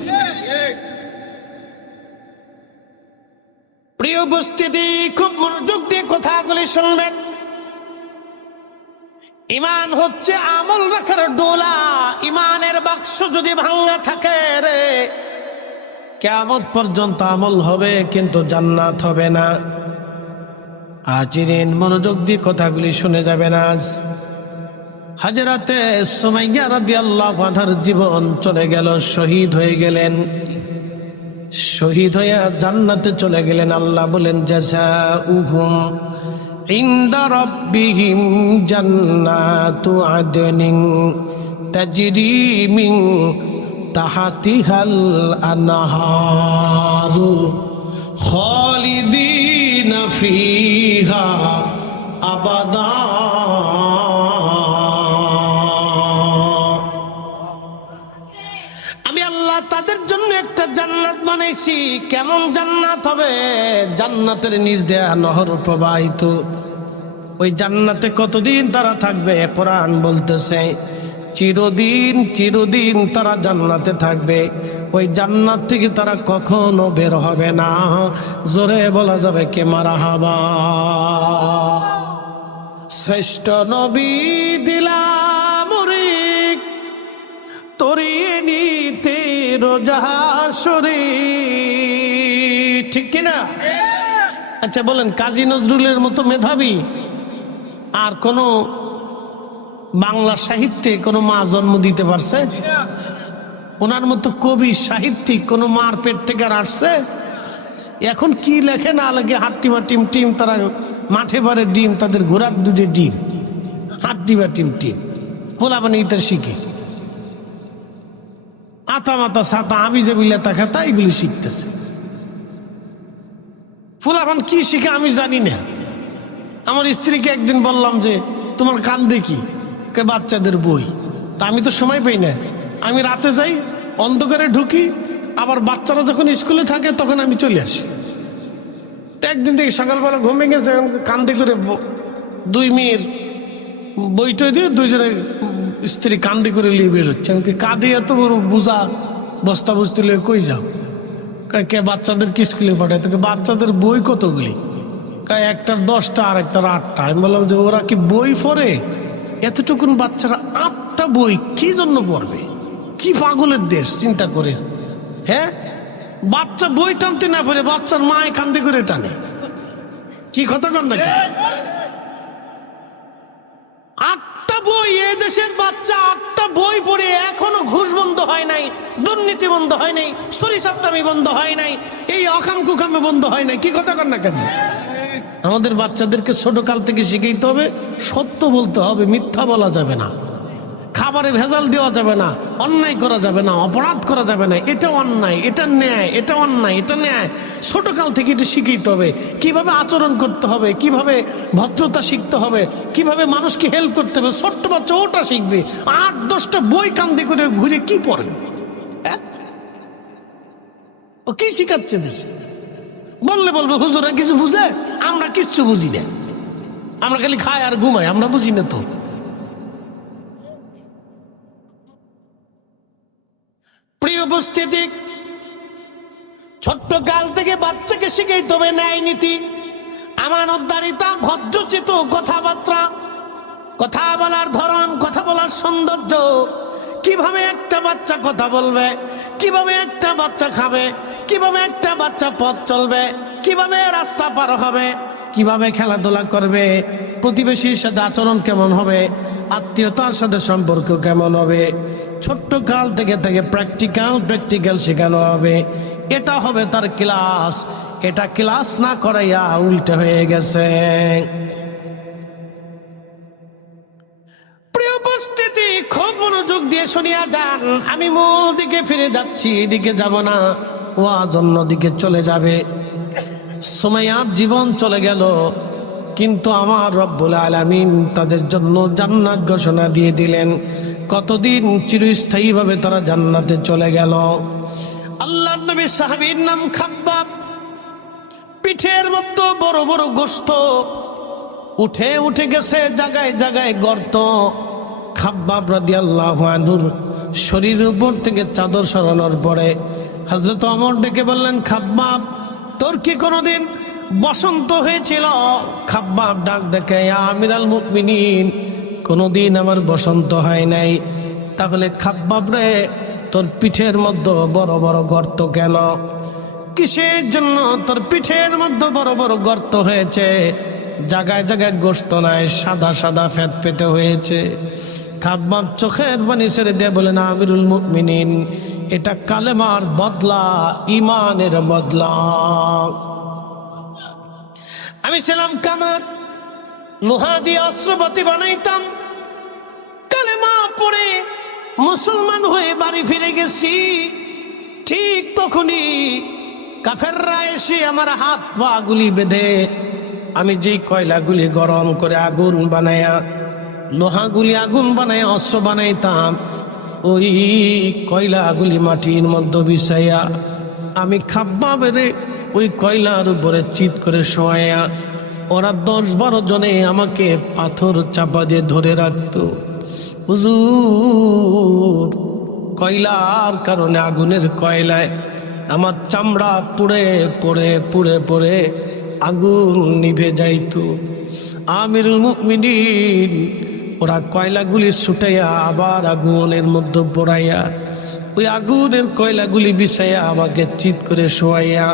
প্রিয় উপস্থিতি, খুব মনোযোগ দিয়ে কথাগুলি শুনবেন। ঈমান হচ্ছে আমল রাখার ডোলা। ঈমানের বাক্স যদি ভাঙা থাকে রে, কিয়ামত পর্যন্ত আমল হবে কিন্তু জান্নাত হবে না। হাজিরিন, মনোযোগ দিয়ে কথাগুলি শুনে যাবেন। আজ হযরতে সুমাইয়া রাদিয়াল্লাহু আনহার জীবন চলে গেল, শহীদ হয়ে গেলেন। শহীদ হয়ে জান্নাতে চলে গেলেন। আল্লাহ বলেন, জাযাউহুম ইনদা রাব্বিহিম জান্নাতু আদনিন তাজরি মিন তাহতিহাল আনহারু খালিদিনা ফিহা আবাদা। আমি আল্লাহ তাদের জন্য একটা জান্নাত বানাইছি। কেমন জান্নাত হবে? জান্নাতের নিচ দিয়ে নহর প্রবাহিত। ওই জান্নাতে কতদিন তারা থাকবে? কোরআন বলতেছে চিরদিন, চিরদিন তারা জান্নাতে থাকবে। ওই জান্নাত থেকে তারা কখনো বের হবে না। জোরে বলা যাবে কে মারহাবা। শ্রেষ্ঠ নবী দিলাম রিক তরিয়ে নিতে রোজা হাসরে। ঠিক কিনা? আচ্ছা বলেন, কাজী নজরুলের মতো মেধাবী আর কোন বাংলা সাহিত্যে কোনো মা জন্ম দিতে পারছে? ওনার মতো কবি সাহিত্যিক কোন মার পেট থেকে আর আসছে? এখন কি লেখে না লাগে, হাট্টিমা টিম টিম, তারা মাঠে পারে ডিম, তাদের ঘোড়ার দুধে ডিম, হাট্টিমা টিম টিম, পোলা মানে ইতার শিখে আতা মাতা সাতা আবি জাবিলা তাকাতা এগুলি শিখতেছে। ফুলাবান কি শিখে আমি জানি না। আমার স্ত্রীকে একদিন বললাম যে তোমার কান দেখি, বাচ্চাদের বই। তা আমি তো সময় পাই না, আমি রাতে যাই, অন্ধকারে ঢুকি, আবার বাচ্চারা যখন স্কুলে থাকে তখন আমি চলে আসি। একদিন দেখি সকালবেলা ঘুমে গেছে, কান্দে করে দুই মেয়ের বইটই দিয়ে দুইজনের স্ত্রী কান্দি করে নিয়ে বেরোচ্ছে। আমি কাঁদে এত বড় বোঝা বস্তা বস্তি লিয়ে কই যাও? কে বাচ্চাদের কি স্কুলে পাঠায়? তোকে বাচ্চাদের বই কতগুলি? একটার 10টা আর একটার 8টা। আমি বললাম যে ওরা কি বই পড়ে? এতটুকুন বাচ্চারা 8টা বই কি জন্য পড়বে? কি পাগলের দেশ, চিন্তা করে। হ্যাঁ, বাচ্চা বই টানতে না পারে, বাচ্চার মায় কান্দি করে টানে। কি কথা কর নাকি? 8টা বই, এ দেশের বাচ্চা 8টা বই পড়ে এখনো ঘুষ বন্ধ হয় নাই, দুর্নীতি বন্ধ হয় নাই, চুরি চাপটামি বন্ধ হয় নাই, এই অকাম কুকামে বন্ধ হয় নাই। কি কথা কর না কেন? আমাদের বাচ্চাদেরকে ছোট কাল থেকে শিখাইতে হবে, সত্য বলতে হবে, মিথ্যা বলা যাবে না, খাবারে ভেজাল দেওয়া যাবে না, অন্যায় করা যাবে না, অপরাধ করা যাবে না। এটা অন্যায়, এটা ন্যায়, এটা অন্যায়, এটা ন্যায়। ছোট কাল থেকে এটা শিখাইতে হবে, কিভাবে আচরণ করতে হবে, কিভাবে ভদ্রতা শিখতে হবে, কিভাবে মানুষকে হেল্প করতে হবে। ছোট্ট বাচ্চা ওটা শিখবে। 8-10টা বই কান্দি করে ঘুরে কি পড়বে? ও কি শিখাচ্ছে দেশ? বললে বলবে হুজুরা কিছু বুঝে, আমরা কিচ্ছু বুঝি না, আমরা খালি খাই আর ঘুমাই, আমরা বুঝি না। তো প্রিয় উপস্থিতি, ছোট্ট কাল থেকে বাচ্চাকে শিখাইতে হবে ন্যায় নীতি, আমানতদারিতা, ভদ্রচিত কথাবার্তা, কথা বলার ধরন, কথা বলার সৌন্দর্য, কিভাবে একটা বাচ্চা কথা বলবে, কিভাবে একটা বাচ্চা খাবে, কিভাবে একটা বাচ্চা পথ চলবে, কিভাবে রাস্তা পার হবে, কিভাবে খেলাধুলা করবে, প্রতিবেশীর সাথে আচরণ কেমন হবে, আত্মীয়তার সাথে সম্পর্ক কেমন হবে, ছোট্ট কাল থেকে প্র্যাকটিক্যাল শেখানো হবে। এটা হবে তার ক্লাস। এটা ক্লাস না করাইয়া উল্টে হয়ে গেছে। প্রিয় উপস্থিতি, খুব মনোযোগ দিয়ে শুনিয়া যান। আমি মূল দিকে ফিরে যাচ্ছি, এদিকে যাব না, ওয়াজ অন্য দিকে চলে যাবে। সুমাইয়ার জীবন চলে গেল, কিন্তু আমার রব্বুল আলামিন তাদের জন্য জান্নাত ঘোষণা দিয়ে দিলেন। কতদিন? চিরস্থায়ীভাবে তারা জান্নাতে চলে গেল। আল্লাহর নবী সাহাবীর নাম খাব্বাব। পিঠের মতো বড় বড় গোশত, উঠে উঠে গেছে জায়গায় জায়গায় গর্ত। খাব্বাব রাদিয়াল্লাহু আনহুর শরীরের উপর থেকে চাদর সরানোর পরে হযরত ওমর ডেকে বললেন, খাব্বাব, তোর কি কোনোদিন বসন্ত হয়েছিল? খাব্বাব ডাক দেখে, ইয়া আমিরাল মুমিনিন, কোনোদিন আমার বসন্ত হয় নাই। তাহলে খাব্বাব রে, তোর পিঠের মধ্যে বড় বড় গর্ত কেন? কিসের জন্য তোর পিঠের মধ্যে বড় বড় গর্ত হয়েছে? জায়গায় জায়গায় গোশত নাই, সাদা সাদা ফ্যাট পেতে হয়েছে। খাব্বাব চোখের পানি ছেড়ে দিয়ে বলে, না আমিরুল মুমিনিন, এটা কালেমার বদলা, ইমানের বদলা। আমি ছিলাম কামার, লোহা দিয়ে অস্ত্রপাতি বানাইতাম। কালেমা পড়ে মুসলমান হয়ে বাড়ি ফিরে গেছি। ঠিক তখনই কাফেররা এসে আমার হাত পা গুলি বেঁধে, আমি যেই কয়লাগুলি গরম করে আগুন বানায়া, লোহাগুলি আগুন বানায়া অস্ত্র বানাইতাম, ওই কয়লাগুলি মাটির মধ্যে বিছাইয়া আমি খাব্বাবের ওই কয়লার উপরে চিৎ করে শোয়া, ওরা 10-12 জনে আমাকে পাথর চাপা দিয়ে ধরে রাখতো। হুজুর, কয়লার কারণে, আগুনের কয়লায় আমার চামড়া পুড়ে পুড়ে পুড়ে পুড়ে আগুন নিভে যাইতো। আমিরুল মুমিনিন, ওরা কয়লাগুলি ছুটাইয়া আবার আগুনের মধ্যে পড়াইয়া ওই আগুনের কয়লাগুলি বিছাইয়া আমাকে চিৎ করে শোয়াইয়া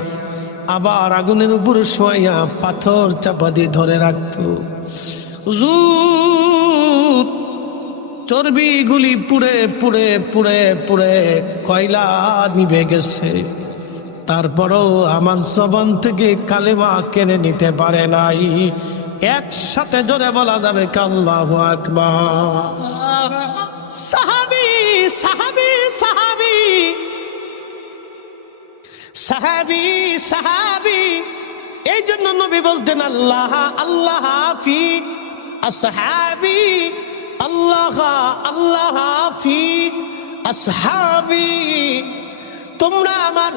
আবার আগুনের উপরে শোয়াইয়া পাথর চাপা দিয়ে ধরে রাখত। হুজুর, চর্বিগুলি পুড়ে পুড়ে পুড়ে পুড়ে কয়লা নিভে গেছে, তারপরেও আমার জবান থেকে কালেমা কেড়ে নিতে পারে নাই। একসাথে জোরে বলা যাবে আল্লাহু আকবার। সাহাবী সাহাবী সাহাবী সাহাবী সাহাবী, এই জন্য নবী বলতেন আল্লাহ আল্লাহ ফি আসহাবি, আল্লাহ আল্লাহ ফি আসহাবি। তোমরা আমার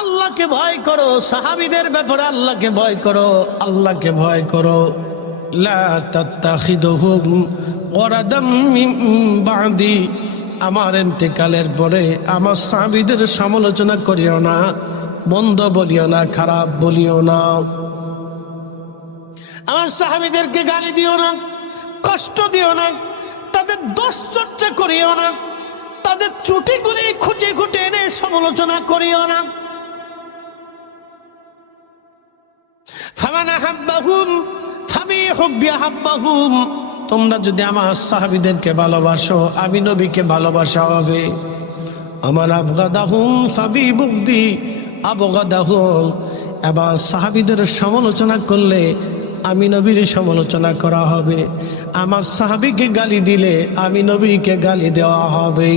আল্লাহকে ভয় করো, সাহাবীদের ব্যাপারে আল্লাহকে ভয় করো, আল্লাহকে ভয় করো। লা তাত্তাখিদুহুম ওয়ারাদাম মিন বাদি, আমার ইন্তেকালের পরে আমার সাহাবীদের সমালোচনা করিও না, মন্দ বলিও না, খারাপ বলিও না। আমার সাহাবীদেরকে গালি দিও না, কষ্ট দিও না, তাদের দোষ চর্চা করিও না, তাদের ত্রুটিগুলি খুঁটে খুঁটে এনে সমালোচনা করিও না। ফামান আহাব্বাহুম ফাবিহুব্বি আহাব্বাহুম, তোমরা যদি আমার সাহাবীদেরকে ভালোবাসো আমি নবীকে ভালোবাসা হবে। আমার আবগাদাহুম ফাবিবুগদি আবগাদাহুম, এবার সাহাবীদের সমালোচনা করলে আমি নবীর সমালোচনা করা হবে, আমার সাহাবীকে গালি দিলে আমি নবীকে গালি দেওয়া হবে।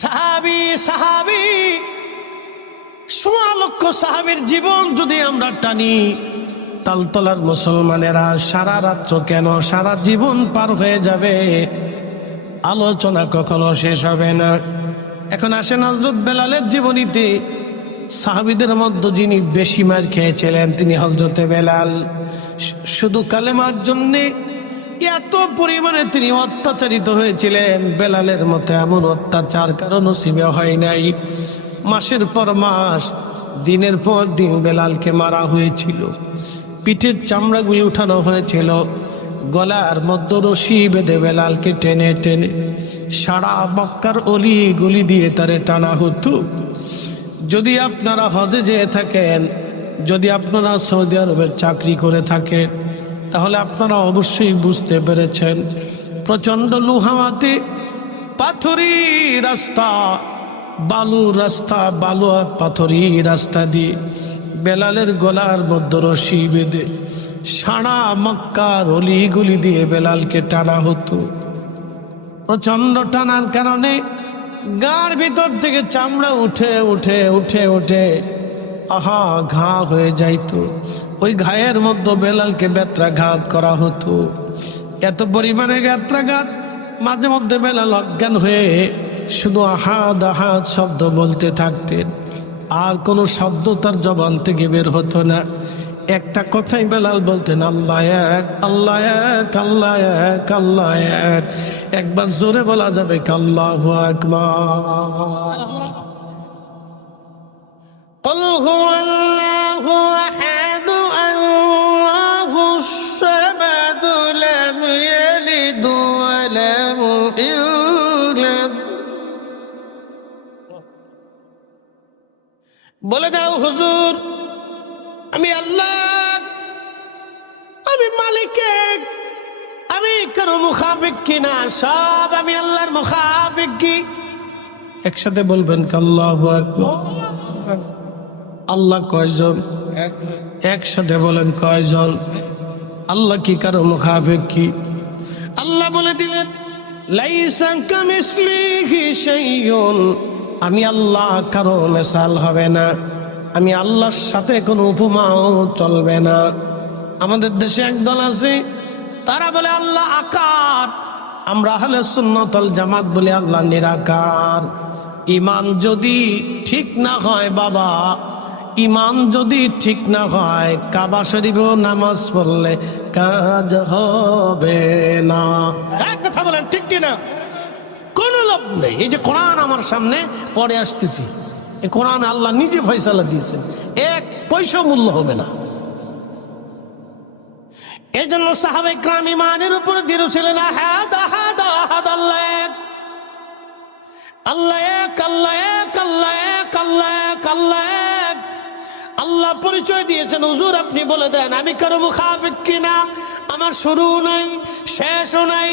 সাহাবী সাহাবী, সোয়া লক্ষ সাহাবীর জীবন যদি আমরা টানি, তালতলার মুসলমানেরা সারা রাত্র কেন সারা জীবন পার হয়ে যাবে, আলোচনা কখনো শেষ হবে না। এখন আসেন হযরত বেলালের জীবনীতে। সাহাবীদের মধ্যে যিনি বেশি মার খেয়েছিলেন তিনি হযরতে বেলাল। শুধু কালেমার জন্যে এত পরিমাণে তিনি অত্যাচারিত হয়েছিলেন, বেলালের মতো এমন অত্যাচার কারো নসিবে হয় নাই। মাসের পর মাস, দিনের পর দিন বেলালকে মারা হয়েছিল, পিঠের চামড়াগুলি উঠানো হয়েছিল, গলার মধ্যে রশি বেঁধে বেলালকে টেনে টেনে সারা মক্কার অলি গলি দিয়ে তারে টানা হতো। যদি আপনারা হজে যেয়ে থাকেন, যদি আপনারা সৌদি আরবের চাকরি করে থাকেন, তাহলে আপনারা অবশ্যই বুঝতে পেরেছেন প্রচণ্ড লুহামাতে পাথরি রাস্তা, বালুর রাস্তা, বালু পাথরি রাস্তা দিয়ে বেলালের গলার মধ্যে রশি বেঁধে সারা মক্কার অলিগুলি দিয়ে বেলালকে টানা হতো। প্রচণ্ড টানার কারণে গার ভিতর থেকে চামড়া উঠে উঠে উঠে উঠে ঘা হয়ে যাইতো। ওই ঘায়ের মধ্যে বেলালকে বেত্রাঘাত করা হতো। এত পরিমাণে বেত্রাঘাত, মাঝে মধ্যে বেলাল অজ্ঞান হয়ে শুধু আহাদ আহাদ শব্দ বলতে থাকতেন, আর কোনো শব্দ তার জবান থেকে বের হতো না। একটা কথাই বেলাল বলতেন, আল্লাহ এক, আল্লাহ এক, আল্লাহ এক, আল্লাহ এক। একবার জোরে বলা যাবে আল্লাহু আকবার। কুল হুয়াল্লাহু আহাদ আল্লাহুস সামাদ লাম ইয়ালিদ ওয়া লাম ইউলাদ। বলে দাও হুজুর, আমি আল্লাহ, আমি মালিক, আমি কারো মুখাফিক কিনা, সব আমি আল্লাহর মুখাফিক কি। একসাথে বলবেন আল্লাহু আকবার। আল্লাহ কয়জন? একসাথে বলেন কয়জন? আল্লাহ কি কারো মুখাফিক কি? আল্লাহ বলে দিলেন লাইসা কামিসলিহি শাইউন, আমি আল্লাহ কারো মিসাল হবে না, আমি আল্লাহর সাথে কোনো উপমাও চলবে না। আমাদের দেশে একদল আছে, তারা বলে আল্লাহ আকার, আমরা আহলে সুন্নাত ওয়াল জামাত বলে আল্লাহ নিরাকার। ইমান যদি ঠিক না হয় বাবা, ইমান যদি ঠিক না হয়, কাবা শরীফেও নামাজ পড়লে কাজ হবে না। এক কথা বলেন ঠিক কিনা? কোনো লাভ নেই। এই যে কোরআন আমার সামনে পড়ে আসতেছি, এই কোরআন আল্লাহ নিজে ফয়সালা দিয়েছেন, এক পয়সা মূল্য হবে না। এই জন্য সাহাবায়ে কেরাম ইমানের উপর দৃঢ় ছিলেন। আহাদ আহাদ আহাদ, আল্লাহ এক, আল্লাহ এক, আল্লাহ এক, আল্লাহ এক, আল্লাহ এক, আল্লাহ এক। আল্লাহ পরিচয় দিয়েছেন, হুজুর আপনি বলে দেন আমি কারো মুখাপেক্ষী না, আমার শুরু নাই শেষও নাই,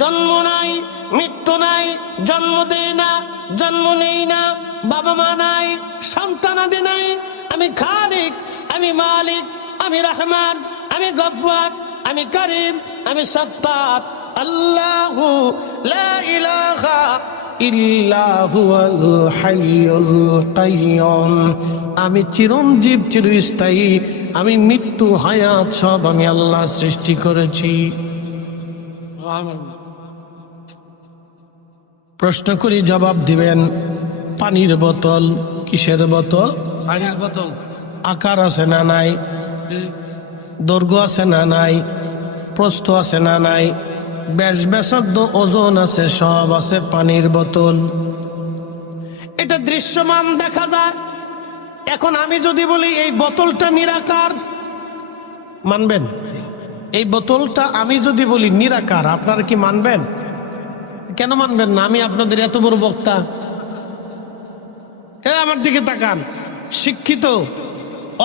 জন্ম নাই মৃত্যু নাই, জন্ম দেই না জন্ম নেই না, বাবা মা নাই সন্তানাদি নাই, আমি খালিক, আমি মালিক, আমি রহমান, আমি গফফার, আমি করিম, আমি সত্তার। আল্লাহু লা ইলাহা ইল্লা হুয়াল হাইয়ুল কাইয়্যুম, আমি চিরঞ্জীব চিরস্থায়ী, আমি মৃত্যু হায়াত সব আমি আল্লাহ সৃষ্টি করেছি। প্রশ্ন করি জবাব দিবেন। পানির বোতল কিসের বোতল? পানির বোতল। আকার আছে না নাই? দৈর্ঘ্য আছে না নাই? প্রস্থ আছে না নাই? ব্যাসার্ধ ওজন আছে, সব আছে পানির বোতল। এটা দৃশ্যমান দেখা যায়। এখন আমি যদি বলি এই বোতলটা নিরাকার, মানবেন? এই বোতলটা আমি যদি বলি নিরাকার, আপনারা কি মানবেন? কেন মানবেন না? আমি আপনাদের এত বড় বক্তা, আমার দিকে তাকান, শিক্ষিত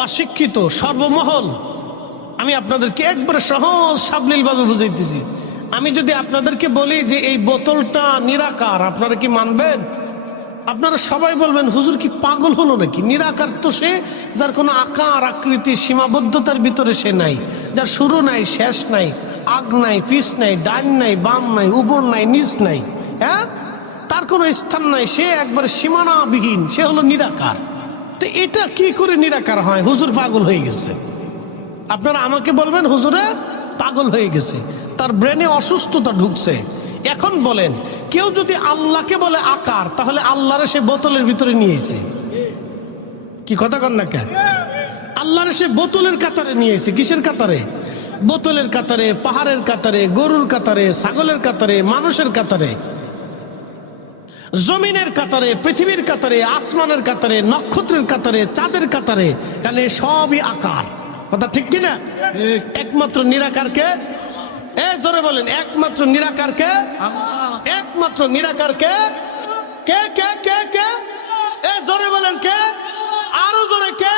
অশিক্ষিত সর্বমহল, আমি আপনাদেরকে একবারে সহজ সাবলীল ভাবে বুঝাইতেছি। আমি যদি আপনাদেরকে বলি যে এই বোতলটা নিরাকার, আপনারা কি মানবেন? আপনারা সবাই বলবেন হুজুর কি পাগল হলো নাকি? নিরাকার তো সে যার কোনো আকার আকৃতি সীমাবদ্ধতার ভিতরে সে নাই, যার শুরু নাই শেষ নাই, আগ নাই পিছ নাই, ডান নাই বাম নাই, উপর নাই নিচ নাই, হ্যাঁ, তার কোনো স্থান নাই, সে একবারে সীমানাবিহীন, সে হলো নিরাকার। তো এটা কি করে নিরাকার হয়? হুজুর পাগল হয়ে গেছে। আপনারা আমাকে বলবেন হুজুরে পাগল হয়ে গেছে, তার ব্রেনে অসুস্থতা ঢুকছে। এখন বলেন, কেউ যদি আল্লাহকে বলে আকার, তাহলে আল্লাহরে সে বোতলের ভিতরে নিয়েছে। কি কথা কন না কেন? আল্লাহরে সে বোতলের কাতারে নিয়েছে। কিসের কাতারে? বোতলের কাতারে, পাহাড়ের কাতারে, গরুর কাতারে, ছাগলের কাতারে, মানুষের কাতারে, জমিনের কাতারে, পৃথিবীর কাতারে, আসমানের কাতারে, নক্ষত্রের কাতারে, চাঁদের কাতারে, তাহলে সবই আকার। কথা ঠিক কিনা? একমাত্র নিরাকারকে, জোরে বলেন, একমাত্র নিরাকারকে, একমাত্র নিরাকারকে, কে কে কে কে? জোরে বলেন কে? আরো জোরে কে?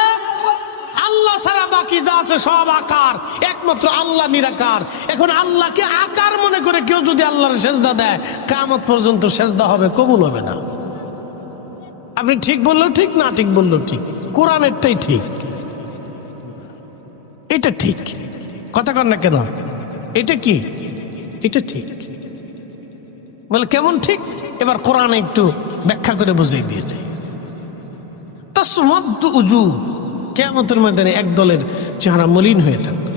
আল্লাহ ছাড়া বাকি যা আছে সব আকার, একমাত্র আল্লাহ নিরাকার। এখন আল্লাহকে আকার মনে করে কেউ যদি আল্লাহর সেজদা দেয়, কিয়ামত পর্যন্ত সেজদা হবে, কবুল হবে না। আপনি ঠিক বললেও ঠিক, না ঠিক বললেও ঠিক, কোরআনেরটাই ঠিক, এটা ঠিক। কথা কন না কেন? এটা কি? এটা ঠিক। বলে কেমন ঠিক? এবার কোরআনে একটু ব্যাখ্যা করে বুঝিয়ে দিয়েছে। তাসমদ্দু উজু, কিয়ামতের ময়দানে এক দলের চেহারা মলিন হয়ে থাকবে।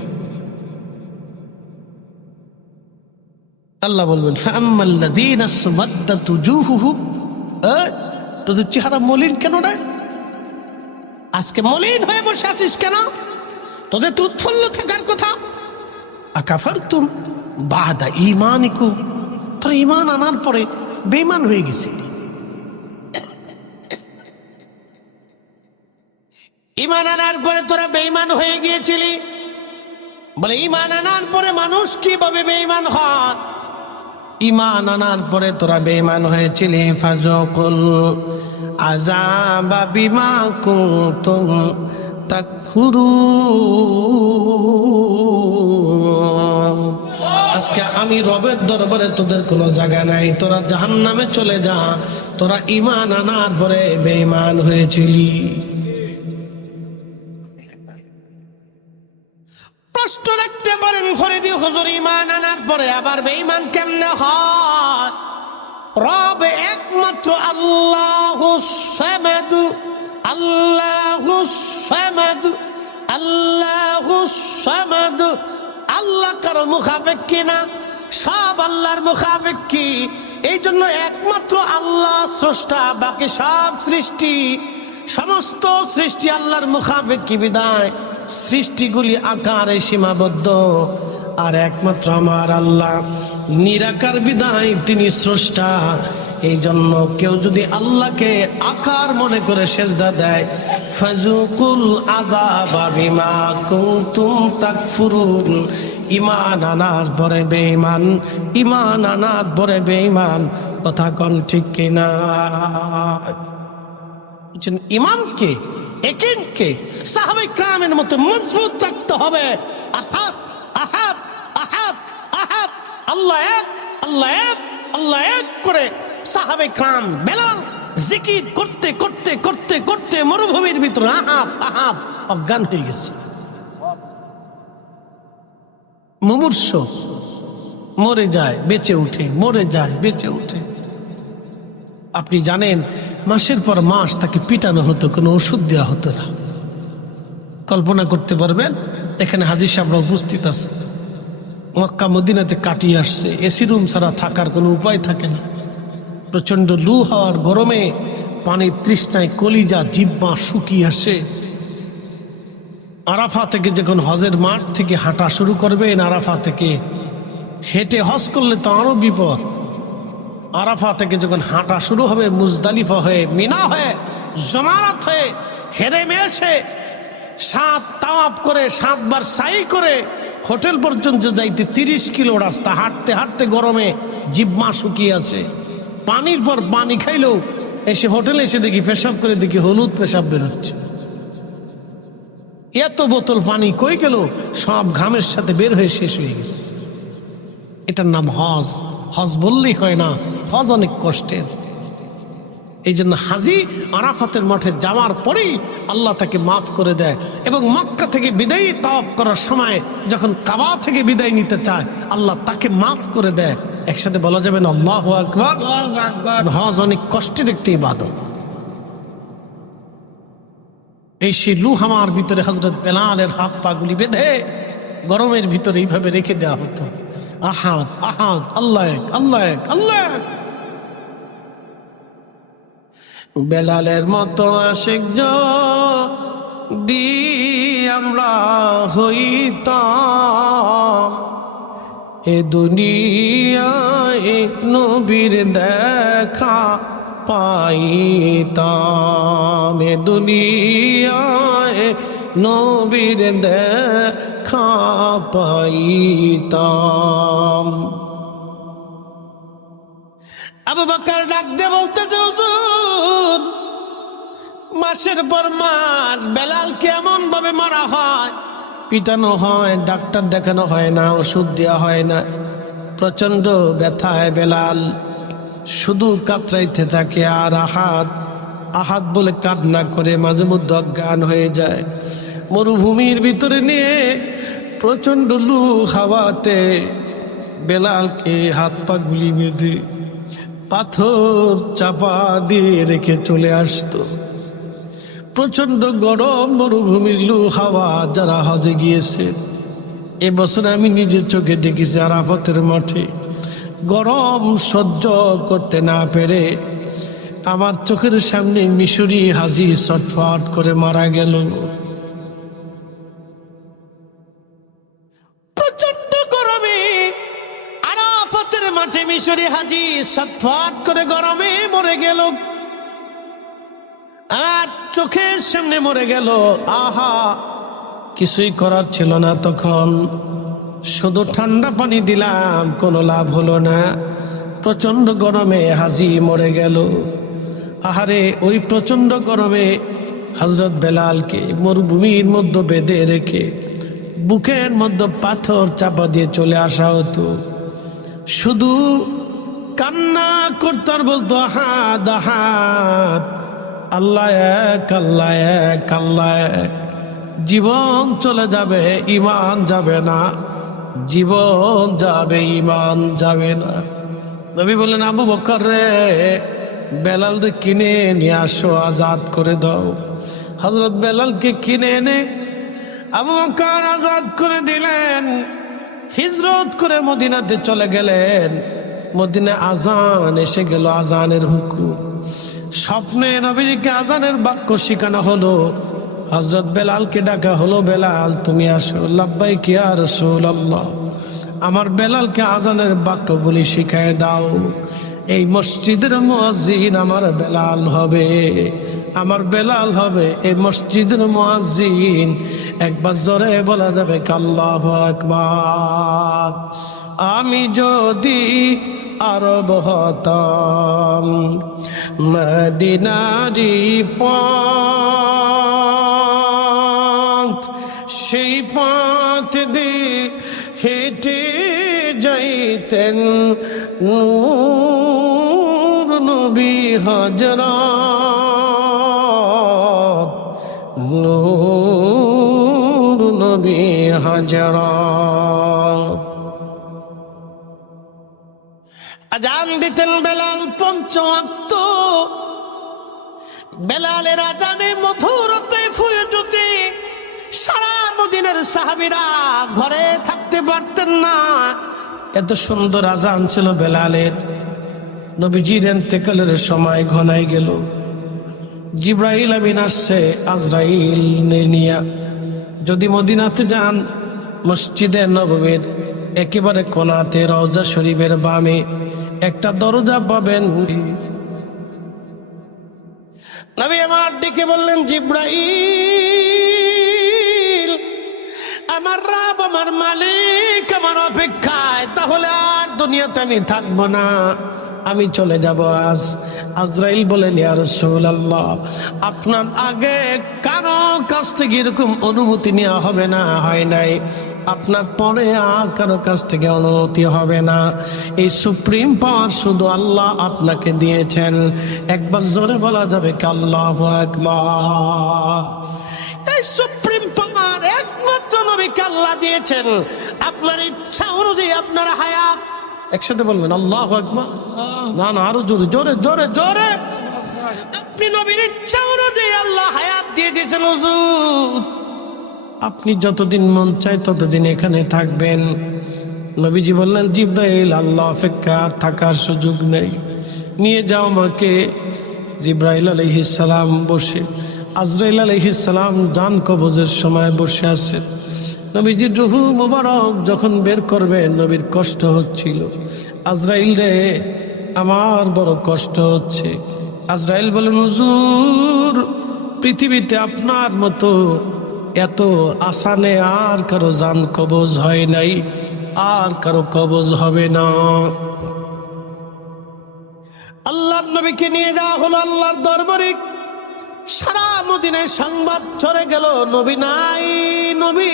আল্লাহ বলবেন ফাআম্মাল্লাযীনা আসওয়াদ্দাত উজুহুহুম, তোদের চেহারা মলিন কেন রে? আজকে মলিন হয়ে বসে আছিস কেন? তোদের তো উৎফুল্ল থাকার কথা। আকাফারতুম বাদা ঈমানিকুম, তোরা ঈমান আনার পরে বেঈমান হয়ে গেছিলি। ঈমান আনার পরে তোরা বেঈমান হয়ে গিয়েছিলি। বলে ঈমান আনার পরে মানুষ কিভাবে বেঈমান হয়? ঈমান আনার পরে তোরা বেঈমান হয়েছিলি। ফাযাকুল আযাবা বিমা কুনতুম তাকফুরুন। আজকে আমি রবের দরবারে তোদের কোনো জায়গা নাই, তোরা জাহান্নামে চলে যা। তোরা ঈমান আনার পরে বেঈমান হয়েছিলি। প্রশ্ন রাখতে পারেন ফরিদি হুজুর, ঈমান আনার পরে আবার বেঈমান কেমনে হয়? রব একমাত্র আল্লাহুস সামাদ, আল্লাহুস সামাদ, আল্লাহুস সামাদ। আল্লাহ কারো মুখাপেক্ষী না, সব আল্লাহর মুখাপেক্ষী। এই জন্য একমাত্র আল্লাহ স্রষ্টা, বাকি সব সৃষ্টি, সমস্ত সৃষ্টি আল্লাহর মুখাপেক্ষী বিদায় সৃষ্টিগুলি আকারে সীমাবদ্ধ। আর একমাত্র আমার আল্লাহ নিরাকার বিদায় তিনি স্রষ্টা। এই জন্য কেউ যদি আল্লাহকে আকার মনে করে সেজদা দেয়, ফাযুকুল আযাবা বিমা কুনতুম তাকফুরুন, ইমান আনার পরে বেঈমান, ইমান আনার পরে বেঈমান। কথা কোন ঠিক কিনা? ইমানকে, একিনকে সাহাবায়ে কেরামের মতো মজবুত রাখতে হবে। আহাদ আহাদ আহাদ আহাদ, আল্লাহ এক, আল্লাহ এক, আল্লাহ এক করে সাহাবায়ে কেরাম বেলাল জিকির করতে করতে করতে করতে মরুভূমির ভিতরে আহাব আহাব অজ্ঞান হয়ে গেছে। মুমূর্ষ, মরে যায় বেঁচে উঠে, মরে যায় বেঁচে উঠে। আপনি জানেন মাসের পর মাস তাকে পিটানো হতো, কোনো ওষুধ দেওয়া হতো না। কল্পনা করতে পারবেন? এখানে হাজী সাহেবরা উপস্থিত আছে, মক্কা মদিনাতে কাটিয়ে আসছে, এসি রুম ছাড়া থাকার কোনো উপায় থাকে না। প্রচন্ড লু হওয়ার গরমে পানির তৃষ্ণায় কলিজা জিহ্বা শুকিয়ে আসে। আরাফা থেকে যখন হজের মাঠ থেকে হাঁটা শুরু করবেন, আরাফা থেকে হেঁটে হজ করলে তো আরো বিপদ। আরাফা থেকে যখন হাঁটা শুরু হবে, মুজদালিফা হয়ে, মিনা হয়ে, জমানাত হয়ে, হেরেমে এসে 7 তাওয়াফ করে 7 বার সাই করে হোটেল পর্যন্ত যাইতে 30 কিলো রাস্তা হাঁটতে হাঁটতে গরমে জিহ্বা শুকিয়ে আছে। পানির পর পানি খাইলেও এসে হোটেলে এসে দেখি পেশাব করে দেখি হলুদ পেশাব বেরোচ্ছে। এত বোতল পানি কই গেল? সব ঘামের সাথে বের হয়ে শেষ হয়ে গেছে। এটার নাম হজ। হজ বললেই হয় না, হজ অনেক কষ্টের। এই জন্য হাজি আরাফাতের মাঠে যাওয়ার পরেই আল্লাহ তাকে মাফ করে দেয়। এবং মক্কা থেকে বিদায়ী তাওয়াফ করার সময় যখন কাবা থেকে বিদায় নিতে চায়, আল্লাহ তাকে মাফ করে দেয়। একসাথে বলা যাবে না আল্লাহু আকবার? হজ অনেক কষ্টের একটি ইবাদত। এই সেই লুহামার ভিতরে হযরত বেলালের হাত পা গুলি বেঁধে গরমের ভিতরে এইভাবে রেখে দেওয়া হতো। আহাদ আহাদ, আল্লাহ এক, আল্লাহ এক, আল্লাহ এক। বেলালের মতো আশিক যদি আমরা হইতাম, এ দুনিয়ায় নবীর দেখা পাইতাম, এ দুনিয়ায় নবীর দেখা পাইতাম। আবু বকর ডাক দিয়ে বলতেছে, হুজুর মাসের পর মাস বেলালকে এমন ভাবে মারা হয়, পিটানো হয়, ডাক্তার দেখানো হয় না, ওষুধ দেওয়া হয় না। প্রচন্ড ব্যথায় বেলাল শুধু কাতরাইতে থাকে আর আহাদ আহাদ বলে কান্না করে মাঝে মধ্যে অজ্ঞান হয়ে যায়। মরুভূমির ভিতরে নিয়ে প্রচন্ড লু হাওয়াতে বেলালকে হাত পা গুলি বেঁধে পাথর চাপা দিয়ে রেখে চলে আসতো। প্রচন্ড গরম মরুভূমির লু হাওয়া। যারা হজে গিয়েছে এবছর আমি নিজের চোখে দেখেছি, আরাফাতের মাঠে গরম সহ্য করতে না পেরে আমার চোখের সামনে মিশরি হাজি ছটফট করে মারা গেল। প্রচন্ড গরমে আরাফাতের মাঠে মিশরি হাজি ছটফট করে গরমে মরে গেল, আর চোখের সামনে মরে গেল। আহা, কিছুই করার ছিল না তখন। শুধু ঠান্ডা পানি দিলাম, কোনো লাভ হলো না। প্রচন্ড গরমে হাজি মরে গেল। আহারে, ওই প্রচন্ড গরমে হযরত বেলালকে মরুভূমির মধ্যে বেঁধে রেখে বুকের মধ্যে পাথর চাপা দিয়ে চলে আসা হতো। শুধু কান্না করতো আর বলতো আহাদ আহাদ, আল্লাহ এক, আল্লাহ এক, আল্লাহ এক। জীবন চলে যাবে, ইমান যাবে না। জীবন যাবে, ইমান যাবে না। নবী বললেন, আবু বকর রে, বেলাল রে কিনে নিয়ে আসো, আজাদ করে দাও। হযরত বেলালকে কিনে এনে আবু বকর আজাদ করে দিলেন। হিজরত করে মদিনাতে চলে গেলেন। মদিনায় আজান এসে গেল, আজানের হুকুম। স্বপ্নে নবীকে আজানের বাক্য শিখানো হলো। হযরত বেলালকে ডাকা হলো, বেলাল তুমি আসো। লাব্বাইক ইয়া রাসূলুল্লাহ, আমার বেলালকে আজানের বাক্যগুলি শিখায় দাও। এই মসজিদের মুয়াজ্জিন আমার বেলাল হবে, আমার বেলাল হবে এই মসজিদের মুয়াজ্জিন। একবার জোরে বলা যাবে আল্লাহু আকবার। আমি যদি আরব হতাম মদিনারি পথ, সেই পথ দিয়ে হেঁটে যাইতেন নূর নবী হযরত, নূর নবী হযরত। আজান দিতেন বেলাল পঞ্চ ওয়াক্ত। বেলালের আজানে মধুরতে ফুয়েছে সারা মদিনার সাহাবীরা ঘরে থাকতে পারতেন না, এত সুন্দর আজান ছিল বেলালের। নবীজির ইন্তেকালের সময় ঘনাই গেল। জিবরাইল আমিন আসছে আজরাইল নিয়া। যদি মদিনাতে যান, মসজিদে নববীর একেবারে কোনাতে রওজা শরীফের বামে একটা দরজা পাবেন। নবী আমার ডেকে বললেন, জিবরাইল, আমার রব, আমার মালিক আমার অপেক্ষায়, তাহলে আর দুনিয়াতে আমি থাকবো না, আমি চলে যাব আজ। আজরাইল বলেন, ইয়া রাসূলুল্লাহ, আপনার আগে কারো কাছ থেকে এরকম অনুমতি নেওয়া হবে না, হয় নাই, আপনার পরে আর কারো কাছ থেকে অনুমতি হবে না। এই সুপ্রিম পাওয়ার শুধু আল্লাহ আপনাকে দিয়েছেন। একবার জোরে বলা যাবে আল্লাহু আকবার। এই সুপ্রিম পাওয়ার একমাত্র নবীকে আল্লাহ দিয়েছেন। আপনার ইচ্ছা অনুযায়ী আপনার হায়াত, একসাথে বলবেন আল্লাহু আকবার। না না, আরো জোরে জোরে জোরে জোরে। আপনি নবীর ইচ্ছা অনুযায়ী আল্লাহ হায়াত দিয়ে দিয়েছেন হুজুর। আপনি যতদিন মন চায় ততদিন এখানে থাকবেন। নবীজি বললেন, জিবরাইল, আল্লাহ অপেক্ষা আর থাকার সুযোগ নেই, নিয়ে যাও আমাকে। জিবরাইল আলাইহিস সালাম বসে, আজরাইল আলাইহিস সালাম জান কবজের সময় বসে আছেন। নবীজির রূহু মুবারক যখন বের করবেন, নবীর কষ্ট হচ্ছিল। আজরাইল রে, আমার বড় কষ্ট হচ্ছে। আজরাইল বলেন, হুজুর, পৃথিবীতে আপনার মতো এত আসানে আর কারো জান কবজ হয় নাই, আর কারো কবজ হবে না। আল্লাহর নবীকে নিয়ে যাওয়া হলো আল্লাহর দরবারে। সারা মদিনায় সংবাদ ছড়ে গেল, নবী নাই, নবী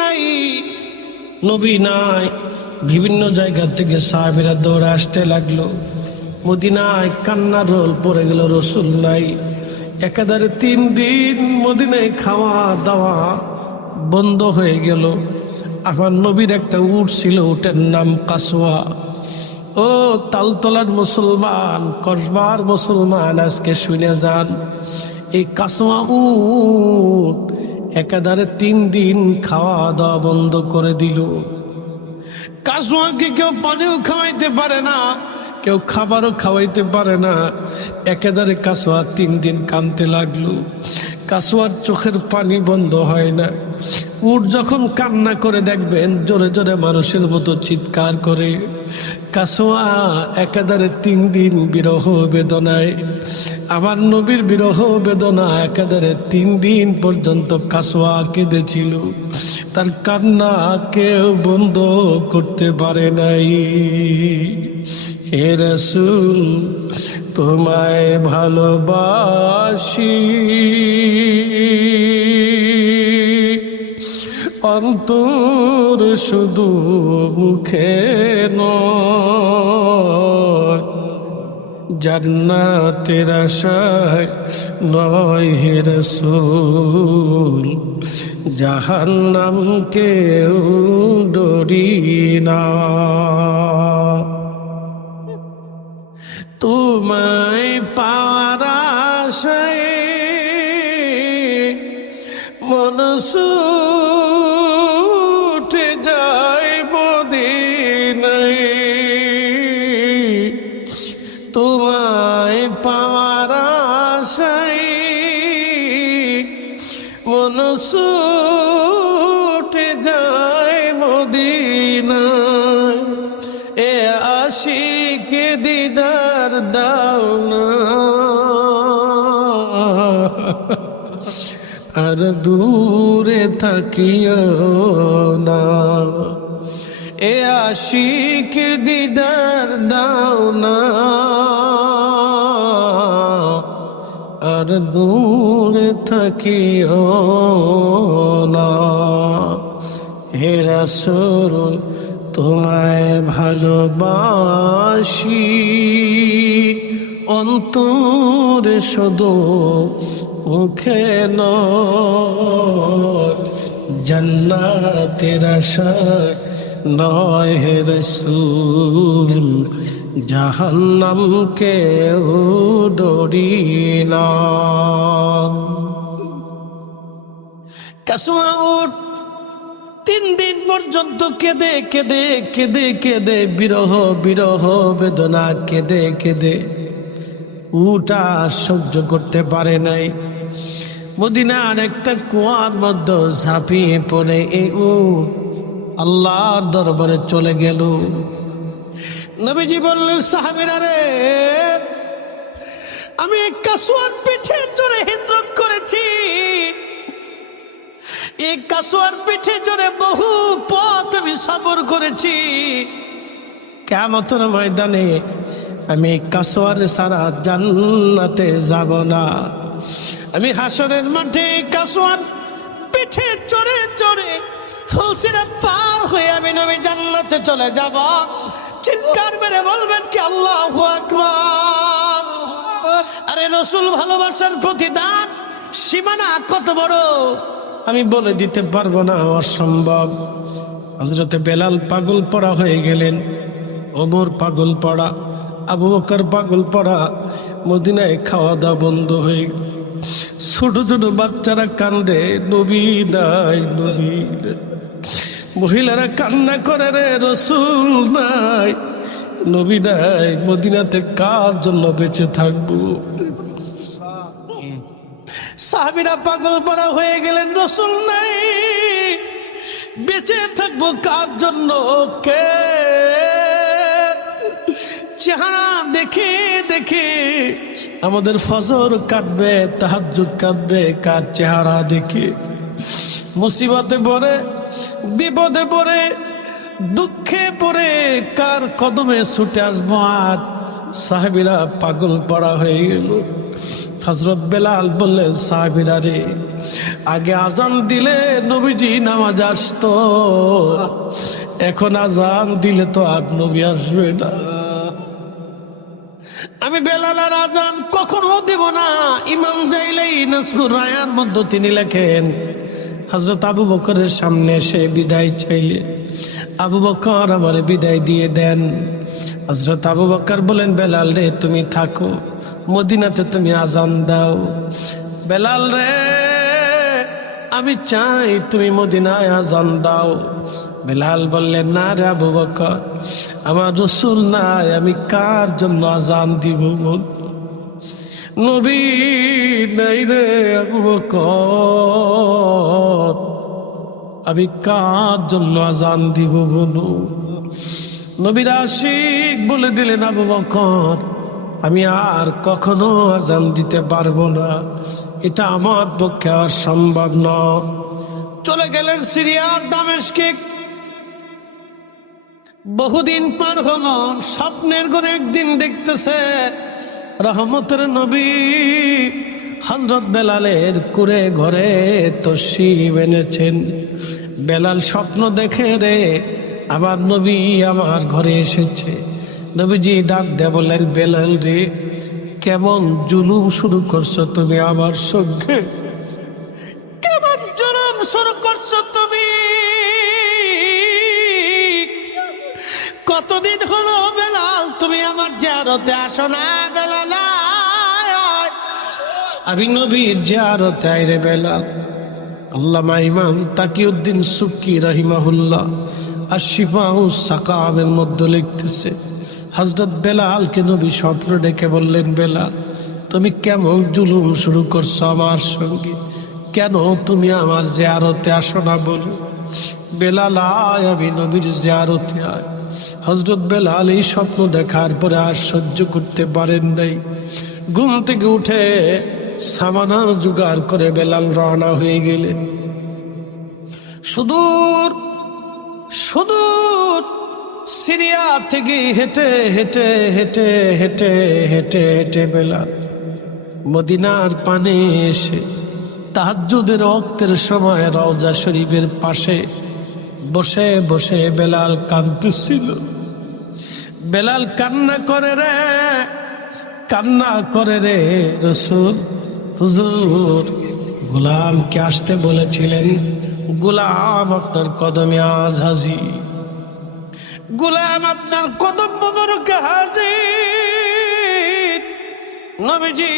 নাই, নবী নাই। বিভিন্ন জায়গা থেকে সাহাবীরা দৌড়ে আসতে লাগলো। মদিনায় কান্নার রোল পড়ে গেল, রসুল নাই। একাধারে 3 দিন মদিনায় খাওয়া দাওয়া বন্ধ হয়ে গেল। আমার নবীর একটা উট ছিল, উটের নাম কাসওয়া। ও তালতলার মুসলমান, কসবার মুসলমান, আজকে শুনে যান, এই কাসওয়া উট একাধারে 3 দিন খাওয়া দাওয়া বন্ধ করে দিল। কাসওয়াকে কেউ পানিও খাওয়াইতে পারে না, কেউ খাবারও খাওয়াইতে পারে না। একেবারে কাসওয়া 3 দিন কাঁদতে লাগলো। কাসওয়ার চোখের পানি বন্ধ হয় না। উট যখন কান্না করে দেখবেন, জোরে জোরে মানুষের মতো চিৎকার করে। কাসওয়া একেবারে 3 দিন বিরহ বেদনায়, আমার নবীর বিরহ বেদনা একেবারে 3 দিন পর্যন্ত কাসওয়া কেঁদেছিল। তার কান্না কেউ বন্ধ করতে পারে নাই। হে রাসূল, তোমায় ভালোবাসি, অন্তর শুধু মুখে নয়, জান্নাতের আশায় নয় হে রাসূল, জাহান্নাম কেউ ডরি না। তোমায় পাওয়ার আশায় মন ছুটে যায় মদিনায়, তোমায় পাওয়ার আশায় মন ছুটে যায় মদিনায়। এ আশিকে দিদার দাও না, আর দূরে থাকিও না, এ আশিক দিদার দাও না, আর দূরে থাকিও না। হে রাসূল তোমায় ভালোবাসি, অন্তরে শুধু মুখে নয়, জান্নাতের আশায় নয় হে রাসূল, জাহান্নামকে ডরি না। কাসওয়া উট 3 দিন পর্যন্ত কেঁদে কেঁদে কেঁদে কেঁদে বিরহ বিরহ বেদনা কেঁদে কেঁদে উটা সহ্য করতে পারে নাই। মদিনার একটা কুয়ার মধ্যে ঝাঁপিয়ে পড়ে এই উট আল্লাহর দরবারে চলে গেল। নবীজি বললেন, সাহাবীরা রে, আমি এই কাসওয়ার পিঠে চড়ে হিজরত করেছি, এই কাসওয়ার পিঠে চড়ে বহু পথ আমি সফর করেছি। কিয়ামতের ময়দানে আমি কাসওয়ার ছাড়া জান্নাতে যাব না। আমি হাসরের মাঠে কাসওয়ার পিঠে চড়ে চড়ে ফুলসিরাত পার হয়ে আমি নবী জান্নাতে চলে যাব। চিৎকার মেরে বলবেন কি আল্লাহু আকবার। আরে রাসূল ভালোবাসার প্রতিদান সীমানা কত বড় আমি বলে দিতে পারবো না, অসম্ভব। হযরতে বেলাল পাগল পড়া হয়ে গেলেন, ওমর পাগল পড়া, আবু বকর পাগল পড়া। মদিনায় খাওয়া দাওয়া বন্ধ হয়ে গেল। ছোট ছোট বাচ্চারা কান্দে, নবী নাই নবী নাই। মহিলারা কান্না করে, রে রাসূল নাই নবী নাই, মদিনাতে কার জন্য বেঁচে থাকবো। সাহাবীরা পাগল পড়া হয়ে গেলেন, রাসূল নাই, বেঁচে থাকবো কার জন্য? কে চেহারা দেখে দেখে আমাদের ফজর কাটবে, তাহাজ্জুদ কাটবে কার চেহারা দেখে? মুসিবতে পড়ে, বিপদে পড়ে, দুঃখে পড়ে কার কদমে ছুটে আসবো? আর সাহাবীরা পাগল পড়া হয়ে গেল। হযরত বেলাল বললেন, সাহাবীরা রে, আগে আজান দিলে নবীজি নামাজ আসতো, এখন আজান দিলে তো আর নবী আসবে না। আমি বেলালের আজান কখনো দেব না। ইমাম জাইলাই নাসবুর রায়ার মধ্যে তিনি লেখেন, হযরত আবু বকরের সামনে এসে বিদায় চাইলেন। আবু বকর আমার বিদায় দিয়ে দেন। হযরত আবু বকর বলেন, বেলাল রে তুমি থাকো, মদিনাতে তুমি আজান দাও। বেলাল রে, আমি চাই তুমি মদিনায় আজান দাও। বেলাল বললেন, না রে আবু বকর, আমার রাসূল নাই, আমি কার জন্য আজান দিব? নবী নাই রে আবু বকর, আমি কার জন্য আজান দিব বলো? নবীর আশিক বলে দিলেন, আবু বকর, আমি আর কখনো আজান দিতে পারবো না, এটা আমার পক্ষে আর সম্ভব নয়। চলে গেলেন সিরিয়ার দামেস্কে। বহুদিন পার হলো, স্বপ্নের ঘরে একদিন দেখতেছে রহমতের নবী হযরত বেলালের কুরে ঘরে তশরিফ এনেছেন। বেলাল স্বপ্ন দেখে, রে আবার নবী আমার ঘরে এসেছে। নবীজি ডাক দিয়ে বললেন, বেলাল রে, কেমন জুলুম শুরু করছো তুমি আমার সঙ্গে? কেমন জুলুম শুরু করছো তুমি? কতদিন হলো বেলাল তুমি আমার জিয়ারতে আসো না? বেলাল, আমি নবীর জিয়ারতে আই রে বেলাল। আল্লামা ইমাম তাকিউদ্দিন সুক্কি রাহিমাহুল্লাহ আশ-শিফাউস সাকামের মধ্যে লিখতেছে, হযরত বেলালকে নবী স্বপ্ন ডেকে বললেন, বেলাল তুমি কেমন জুলুম শুরু করছো আমার সঙ্গে? কেন তুমি আমার জিয়ারতে আসো না বলো? বেলাল আয়, আমি নবীর জিয়ারতে আয়। হযরত বেলাল এই স্বপ্ন দেখার পরে আর সহ্য করতে পারেন নাই। ঘুম থেকে উঠে সামানার জোগাড় করে বেলাল রওনা হয়ে গেলেন। সুদূর সুদূর সিরিয়া থেকে হেঁটে হেঁটে হেঁটে হেঁটে হেঁটে হেঁটে বেলাল মদিনার পানে এসে তাহাজ্জুদের ওয়াক্তের সময় রওজা শরীফের পাশে বসে বসে বেলাল কাঁদতেছিল। বেলাল কান্না করে রে, কান্না করে রে রাসূল, হুজুর গোলামকে আসতে বলেছিলেন, গোলাম আপনার কদমে আজ হাজির, গোলাম আপনার কদম মোবারকে হাজির। নবীজি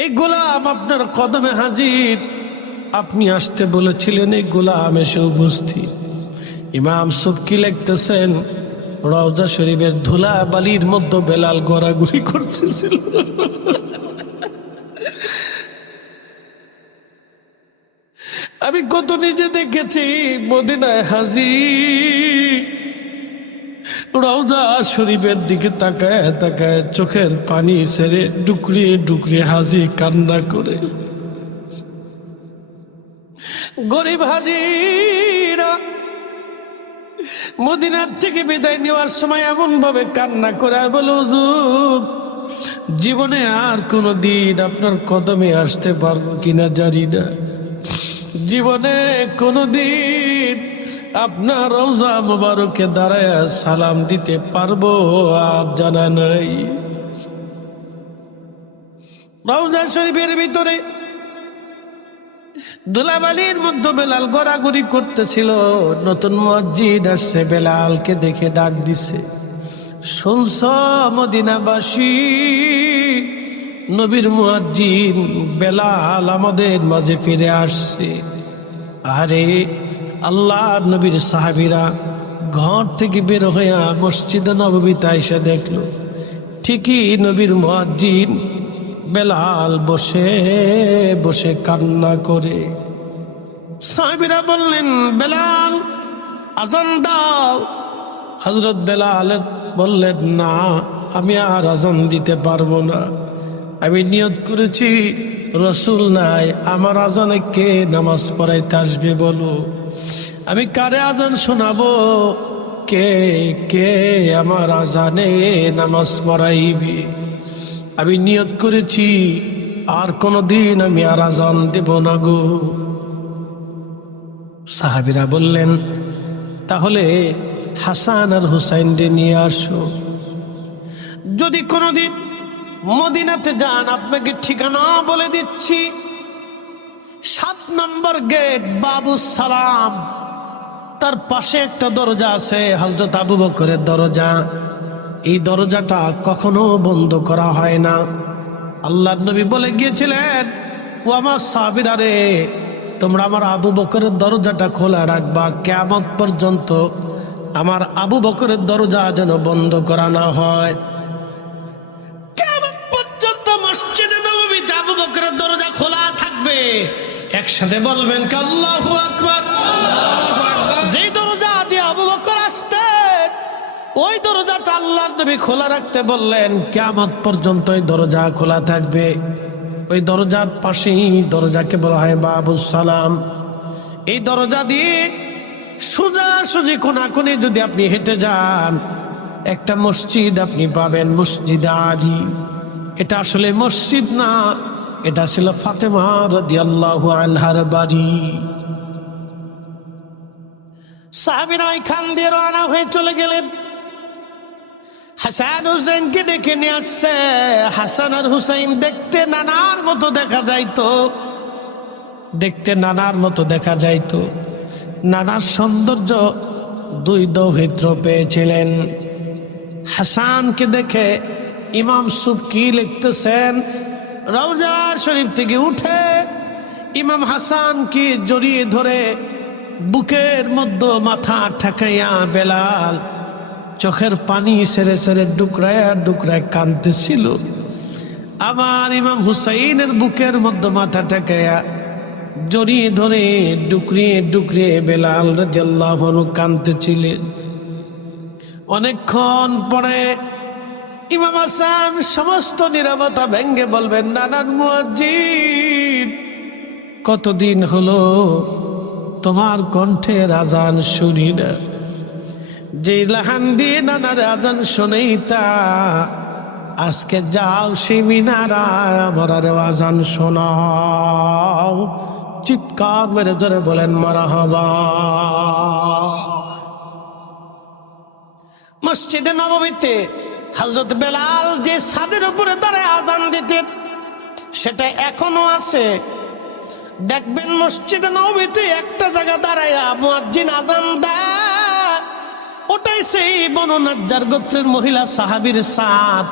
এই গোলাম আপনার কদমে হাজির, আপনি আসতে বলেছিলেন, এই গোলাম এসে উপস্থিত। ইমাম সুবকি লিখতেছেন রওজা শরীফের ধুলা বালির মধ্যে বেলাল গড়াগড়ি করতেছিল। আমি কত নিজে দেখেছি মদিনায় হাজির, রওজা শরীফের দিকে তাকায় তাকায় চোখের পানি ছেড়ে ডুকরিয়ে ডুকরিয়ে হাজি কান্না করে। গরিব হাজিরা মদিনার থেকে বিদায় নেওয়ার সময় এমন ভাবে কান্না করে আর বলে, হুজুর জীবনে আর কোনো দিন আপনার কদমে আসতে পারবো কিনা জানি না, জীবনে কোনো দিন আপনার রওজা মুবারকে দাঁড়ায় সালাম দিতে পারবো আর জানা নাই। রওজা শরীফের ভিতরে ধুলাবালির মধ্যে বেলাল গড়াগড়ি করতেছিল। নতুন মুয়াজ্জিন আসছে, বেলালকে দেখে ডাক দিছে, শুনছ মদিনাবাসী, নবীর মুয়াজ্জিন বেলাল আমাদের মাঝে ফিরে আসছে। আরে আল্লাহর নবীর সাহাবীরা ঘর থেকে বের হইয়া মসজিদে নববীতে এসে দেখলো ঠিকই নবীর মুয়াজ্জিন বেলাল বসে বসে কান্না করে। সাহাবীরা বললেন, বেলাল আজান দাও। হযরত বেলাল বললেন, না আমি আর আজান দিতে পারবো না, আমি নিয়ত করেছি রাসূল নাই, আমার আজানে কে নামাজ পড়াইতে আসবে বলো, আমি কারে আজান শোনাবো, কে কে আমার আজানে নামাজ পড়াইবে। আমি নিয়ত করেছি আর কোনদিন আমি আর আজান দেব না গো। সাহাবীরা বললেন, তাহলে হাসান আর হুসাইনকে নিয়ে আসো, যদি কোনদিন মদিনাতে যান আপনাকে ঠিকানা বলে দিচ্ছি, 7 নম্বর গেট বাবু সালাম, তার পাশে একটা দরজা আছে হযরত আবু বকরের দরজা। এই দরজাটা কখনো বন্ধ করা হয় না। আল্লাহর নবী বলে গিয়েছিলেন, ও আমার সাহাবীরা রে, তোমরা আমার আবু বকরের দরজাটা খোলা রাখবা, কিয়ামত পর্যন্ত আমার আবু বকরের দরজা যেন বন্ধ করা না হয়। কিয়ামত পর্যন্ত মসজিদে নববীতে আবু বকরের দরজা খোলা থাকবে। একসাথে বলবেন কি আল্লাহু আকবার। যেই দরজা দিয়ে আবু বকর আসতেন ওই দরজাটা আল্লাহর নবী খোলা রাখতে বললেন, কিয়ামত পর্যন্ত এই দরজা খোলা থাকবে। ওই দরজার পাশেই দরজাকে বলা হয় বাবু সালাম। এই দরজা দিয়ে সোজাসুজি কোনাকুনি যদি আপনি হেঁটে যান একটা মসজিদ আপনি পাবেন, মসজিদ আলী। এটা আসলে মসজিদ না, এটা ছিল ফাতেমা রাদিয়াল্লাহু আনহার বাড়ি। সাহাবীরা এখান দিয়ে রওনা হয়ে চলে গেলেন। হাসান হুসাইনকে ডেকে নিয়ে আসছে। হাসান আর হুসাইন দেখতে নানার মতো দেখা যাইতো, দেখতে নানার মতো দেখা যাইতো। নানার সৌন্দর্য দুই দৌহিত্র পেয়েছিলেন। হাসানকে দেখে ইমাম সুবকি লিখতেছেন, রওজা শরীফ থেকে উঠে ইমাম হাসানকে জড়িয়ে ধরে বুকের মধ্যে মাথা ঠেকাইয়া বেলাল চোখের পানি সেরে সেরে ডুকরায় ডুকরায় কাঁদতেছিল। আবার ইমাম হুসাইনের বুকের মধ্যে মাথা ঠেকাইয়া জড়িয়ে ধরে ডুকরিয়ে ডুকরিয়ে বেলাল রাদিয়াল্লাহু আনহু কাঁদতেছিলেন। অনেকক্ষণ পরে ইমাম হাসান সমস্ত নীরবতা ভেঙ্গে বলবেন, নানার মুয়াজ্জিন, কতদিন হলো তোমার কণ্ঠের আজান শুনি না। যে লাহান দিয়ে নানার আজান শুনেই তা আজকে যাও সেই মিনারায় আমার আজান শোনাও। চিৎকার মেরে জোরে বলেন মারহাবা। মসজিদে নববীতে হযরত বেলাল যে ছাদের উপরে দাঁড়ায় আজান দিতেন সেটা এখনো আছে। দেখবেন মসজিদে নববীতে একটা জায়গা দাঁড়ায়া মুয়াজ্জিন আজান দেয়, ওটাই সেই বনু নাজ্জার গোত্রের মহিলা সাহাবীর ছাদ।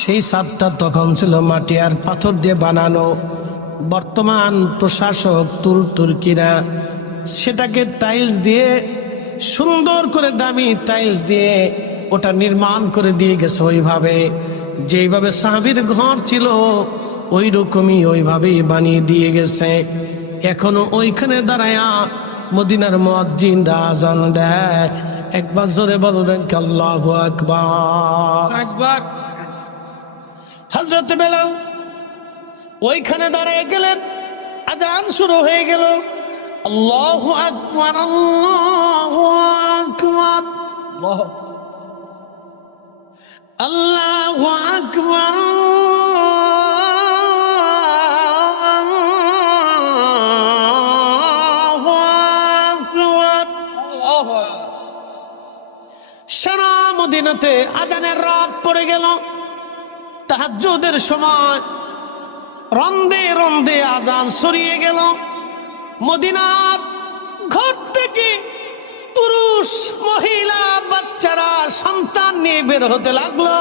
সেই ছাদটা তখন ছিল মাটি আর পাথর দিয়ে বানানো। বর্তমান প্রশাসক তুর্কিরা সেটাকে টাইলস দিয়ে, সুন্দর করে দামি টাইলস দিয়ে ওটা নির্মাণ করে দিয়ে গেছে। ওইভাবে যেইভাবে সাহাবীর ঘর ছিল ওই রকমই ওইভাবেই বানিয়ে দিয়ে গেছে। এখনো ওইখানে দাঁড়ায়া মদিনার মুয়াজ্জিনরা আজান দেয়। একবার জোরে বলবেন কি আল্লাহু আকবার। আকবার। হযরত বেলাল ওইখানে দাঁড়িয়ে গেলেন, আজান শুরু হয়ে গেল। আল্লাহু আকবার, আল্লাহু আকবার, আল্লাহু আকবার, আল্লাহু আকবার। সারা মদিনাতে আজানের রাত পড়ে গেল। তাহাজ্জুদের সময় রন্দে রন্দে আজান ছড়িয়ে গেল। মদিনার ঘর থেকে পুরুষ, মহিলা, বাচ্চারা সন্তান নিয়ে বের হতে লাগলো।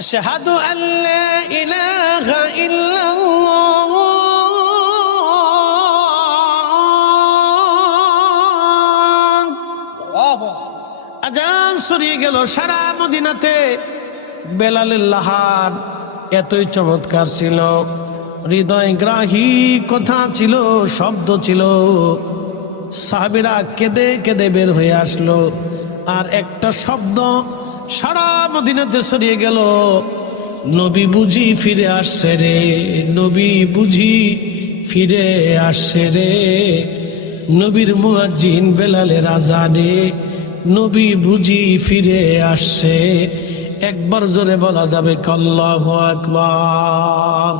আশহাদু আল্লা ইলাহা ইল্লাল্লাহ, আজান ছড়িয়ে গেল সারা মদিনাতে। বেলালের লাহান এতই চমৎকার ছিল, হৃদয়গ্রাহী কথা ছিল, শব্দ ছিল। সাহাবীরা কেঁদে কেঁদে বের হয়ে আসলো। আর একটা শব্দ সারা মদিনাতে ছড়িয়ে গেল, নবী বুঝি ফিরে আসছে রে, নবী বুঝি ফিরে আসছে রে। নবীর মুয়াজ্জিন বেলালের আজানে নবী বুঝি ফিরে আসছে। একবার জোরে বলা যাবে আল্লাহু আকবার।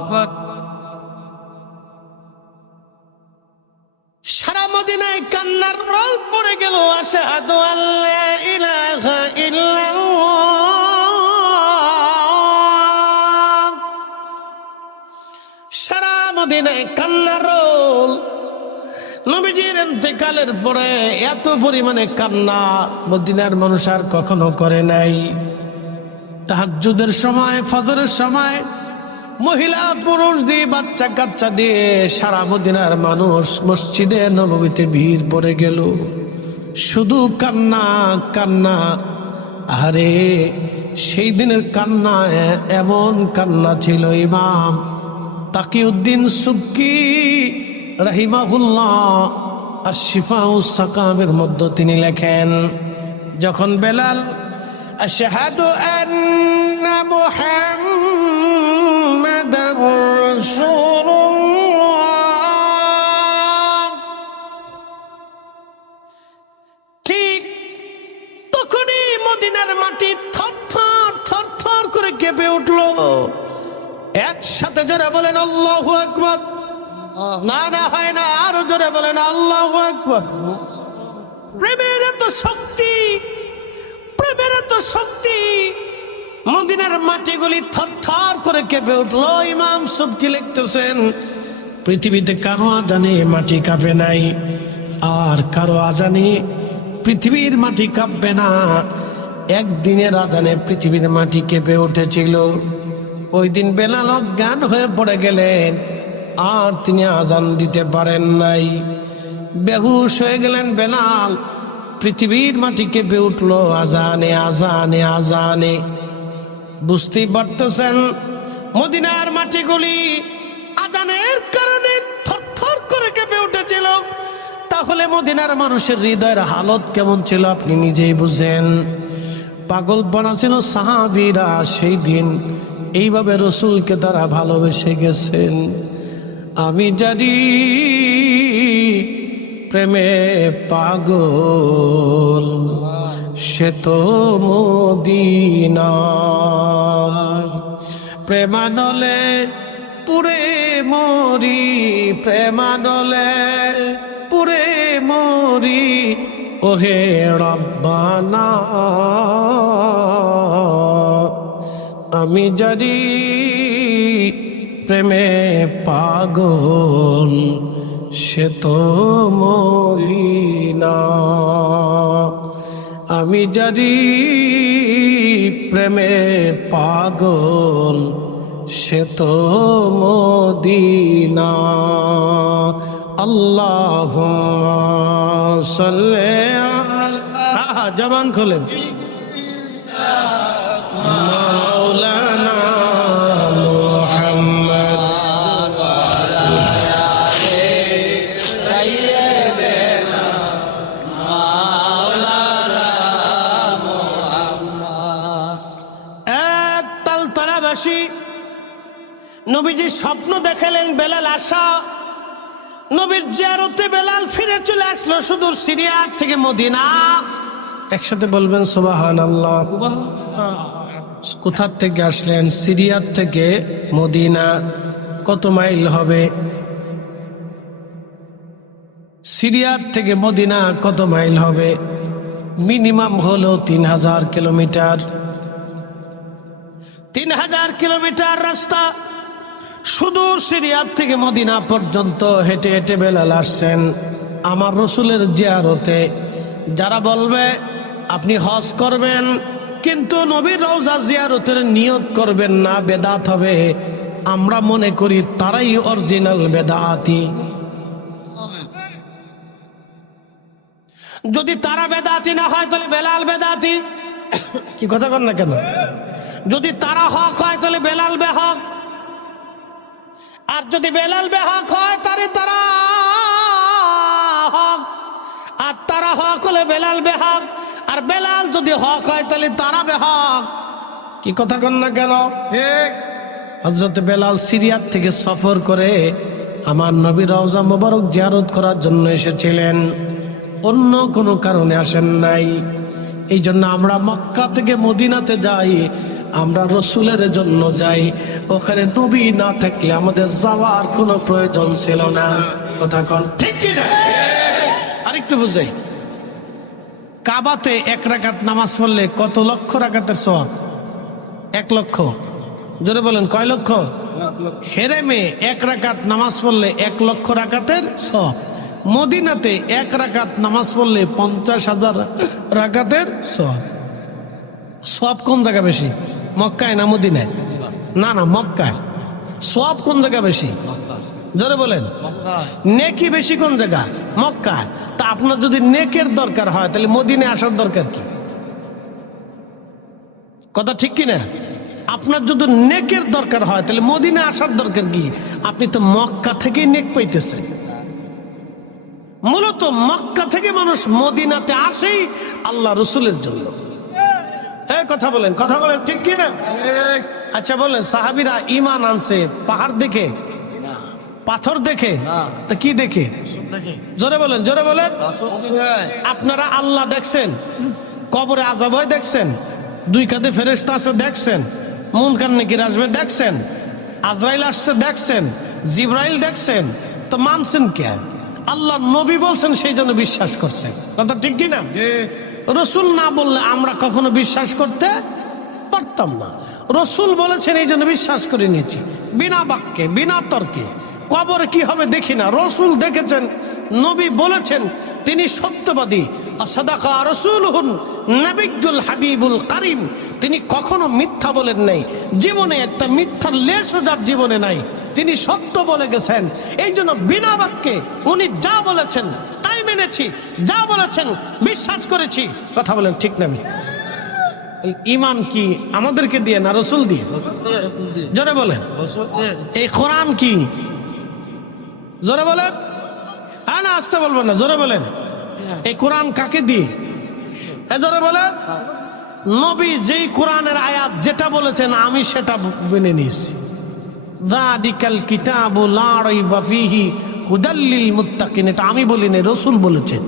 সারা মদিনায় কান্নার রোল পড়ে গেল। আশহাদু আল্লা ইলাহা ইল্লাল্লাহ। সারা মদিনায় কান্নার রোল। নবীজির ইন্তেকালের পরে এত পরিমাণে কান্না মদিনার মানুষ আর কখনো করে নাই। তাহাজ্জুদের সময়, ফজরের সময় মহিলা পুরুষ দিয়ে, বাচ্চা কাচ্চা দিয়ে সারা মদিনার মানুষ মসজিদে নববীতে ভিড় পড়ে গেল। শুধু কান্না কান্না। আরে সেই দিনের কান্না এমন কান্না ছিল, ইমাম তাকিউদ্দিন সুবকি রাহিমাহুল্লাহ আশ-শিফাউস সাকামের মধ্যে তিনি লেখেন, যখন বেলাল আশহাদু আন্না মুহাম্মাদার রাসূলুল্লাহ, ঠিক তখনই মদিনার মাটি থরথর থরথর করে কেঁপে উঠল। একসাথে জোরে বলেন আল্লাহু আকবার। না না হয় না, আরো জোরে বলেন আল্লাহু আকবার। প্রেমের এত শক্তি, প্রেমের এত শক্তি, মদিনার মাটিগুলি থরথর করে কেঁপে উঠলো। ইমাম সুবকি লিখতেছেন, পৃথিবীতে কারো আজানে মাটি কাঁপে নাই, আর কারো আজানে পৃথিবীর মাটি কাঁপবে না। একদিনের আজানে পৃথিবীর মাটি কেঁপে উঠেছিল। ওই দিন বেলাল অজ্ঞান হয়ে পড়ে গেলেন, আর তিনি আজান দিতে পারেন নাই। বেহুশ হয়ে গেলেন বেলাল। পৃথিবীর মাটি কেঁপে উঠলো আজানে আজানে আজানে। বুঝতেই পারতেছেন মদিনার মাটিগুলি আজানের কারণে থরথর করে কেঁপে উঠেছিল। তাহলে মদিনার মানুষের হৃদয়ের হালত কেমন ছিল আপনি নিজেই বুঝেন। পাগলপনা ছিল সাহাবীরা সেই দিন এইভাবে রসুলকে তারা ভালোবেসে গেছেন। আমি জানি প্রেমে পাগল সে তো মদিনায়, প্রেমানলে পুরে মরি, প্রেমানলে পুরে মরি ওহে রব্বানা। আমি জানি প্রেমে পাগল সে তো মদিনা, আমি জানি প্রেমে পাগল সে তো মদিনা। আল্লাহুম্মা সাল্লি আলা, জবান খোলেন, মাওলানা মুহাম্মদ এক তালতলাবাসী নবীজি স্বপ্ন দেখালেন বেলাল আসা। নবীর জিয়ারতে বেলাল ফিরে চলে আসলো সুদূর সিরিয়া থেকে মদিনা। একসাথে বলবেন সুবহানাল্লাহ। কোথা থেকে আসলেন? সিরিয়া থেকে মদিনা। কত মাইল হবে? সিরিয়া থেকে মদিনা কত মাইল হবে? মিনিমাম হলো 3000 কিলোমিটার। 3000 কিলোমিটার রাস্তা সুদূর সিরিয়া থেকে মদিনা পর্যন্ত হেঁটে হেঁটে বেলাল আসছেন আমার রসুলের জিয়ারতে। যারা বলবে আপনি হজ করবেন কিন্তু নবীর রওজা জিয়ারতের নিয়ত করবেন না, বেদাত হবে, আমরা মনে করি তারাই অরিজিনাল বেদাতি। যদি তারা বেদাতি না হয় তাহলে বেলাল বেদাতি। কি কথা কন না কেন? যদি তারা হক হয় তাহলে বেলাল বেহক, আর যদি বেলাল বেহক হয় তাহলে তারা হক, আর তারা হক হলে বেলাল বেহক, আর বেলাল যদি হক হয় তাহলে তারা বেহক। কি কথা কন না কেন? হযরত বেলাল সিরিয়া থেকে সফর করে আমার নবীর রওজা মোবারক জিয়ারত করার জন্য এসেছিলেন, অন্য কোনো কারণে আসেন নাই। এই জন্য আমরা মক্কা থেকে মদিনাতে যাই, আমরা রসুলের জন্য যাই। ওখানে নবী না থাকলে আমাদের যাওয়ার কোনো প্রয়োজন ছিল না। কথা কন ঠিক কি না? আরেকটু বুঝাই, কাবাতে 1 রাকাত নামাজ পড়লে কত লক্ষ রাকাতের সওয়াব? 1 লক্ষ। জোরে বলেন, কয় লক্ষ? হেরেমে 1 রাকাত নামাজ পড়লে 1 লক্ষ রাকাতের সওয়াব। মদিনাতে 1 রাকাত নামাজ পড়লে 50,000 রাকাতের সওয়াব। সওয়াব কোন জায়গা বেশি, মক্কায় না মদিনায়? না না, মক্কায়। সওয়াব কোন জায়গা বেশি? জোরে বলেন। নেকি বেশি কোন জায়গা? মক্কায়। তা আপনার যদি নেকের দরকার হয় তাহলে মদিনায় আসার দরকার কি? কথা ঠিক কিনা? আপনার যদি নেকের দরকার হয় তাহলে মদিনায় আসার দরকার কি? আপনি তো মক্কা থেকেই নেক পাইতেছেন। মূলত মক্কা থেকে মানুষ মদিনাতে আসেই আল্লাহ রসুলের জন্য। কথা বলেন, কথা বলেন ঠিক কিনা? আচ্ছা বলেন, সাহাবীরা ঈমান আনছে পাহাড় দেখে, পাথর দেখে, তা কি দেখে? জোরে বলেন, জোরে বলেন। আপনারা আল্লাহ দেখছেন, কবরে আযাব হয় দেখছেন, 2 কাঁধে ফেরেশতা আছে দেখছেন, মুনকার নাকির আসবে দেখছেন, আজরাইল আসছে দেখছেন, জিবরাইল দেখছেন, তো মানছেন কে? আল্লাহ নবী বলছেন সেই জন্য বিশ্বাস করছেন। কথা ঠিক কিনা? রসুল না বললে আমরা কখনো বিশ্বাস করতে পারতাম না। রসুল বলেছেন এই জন্য বিশ্বাস করে নিয়েছি, বিনা বাক্যে, বিনা তর্কে। কবরে কি হবে দেখি না, রসুল দেখেছেন, নবী বলেছেন, তিনি সত্যবাদী। সাদাকা রাসূলুহুন নবিয়্যুল হাবিবুল কারীম। তিনি কখনো মিথ্যা বলেন নাই, জীবনে একটা মিথ্যার লেশও যার জীবনে নাই। তিনি সত্য বলে গেছেন, এই জন্য বিনা বাক্যে উনি যা বলেছেন তাই মেনেছি, যা বলেছেন বিশ্বাস করেছি। কথা বলেন ঠিক না? ঈমান কি আমাদেরকে দিয়ে না রসুল দিয়ে? জোরে বলেন। এই কোরআন কি? জোরে বলেন। না আসতে বলবেন না, জোরে বলেন। এই কোরআন কাকে দিয়ে? জোরে বলেন। নবী যেই কোরআনের আয়াত যেটা বলেছেন আমি সেটা মেনে নিয়েছি। যালিকাল কিতাবু লা রাইবা ফীহি হুদাল লিল মুত্তাকিন, এটা আমি বলি না, রাসূল বলেছেন।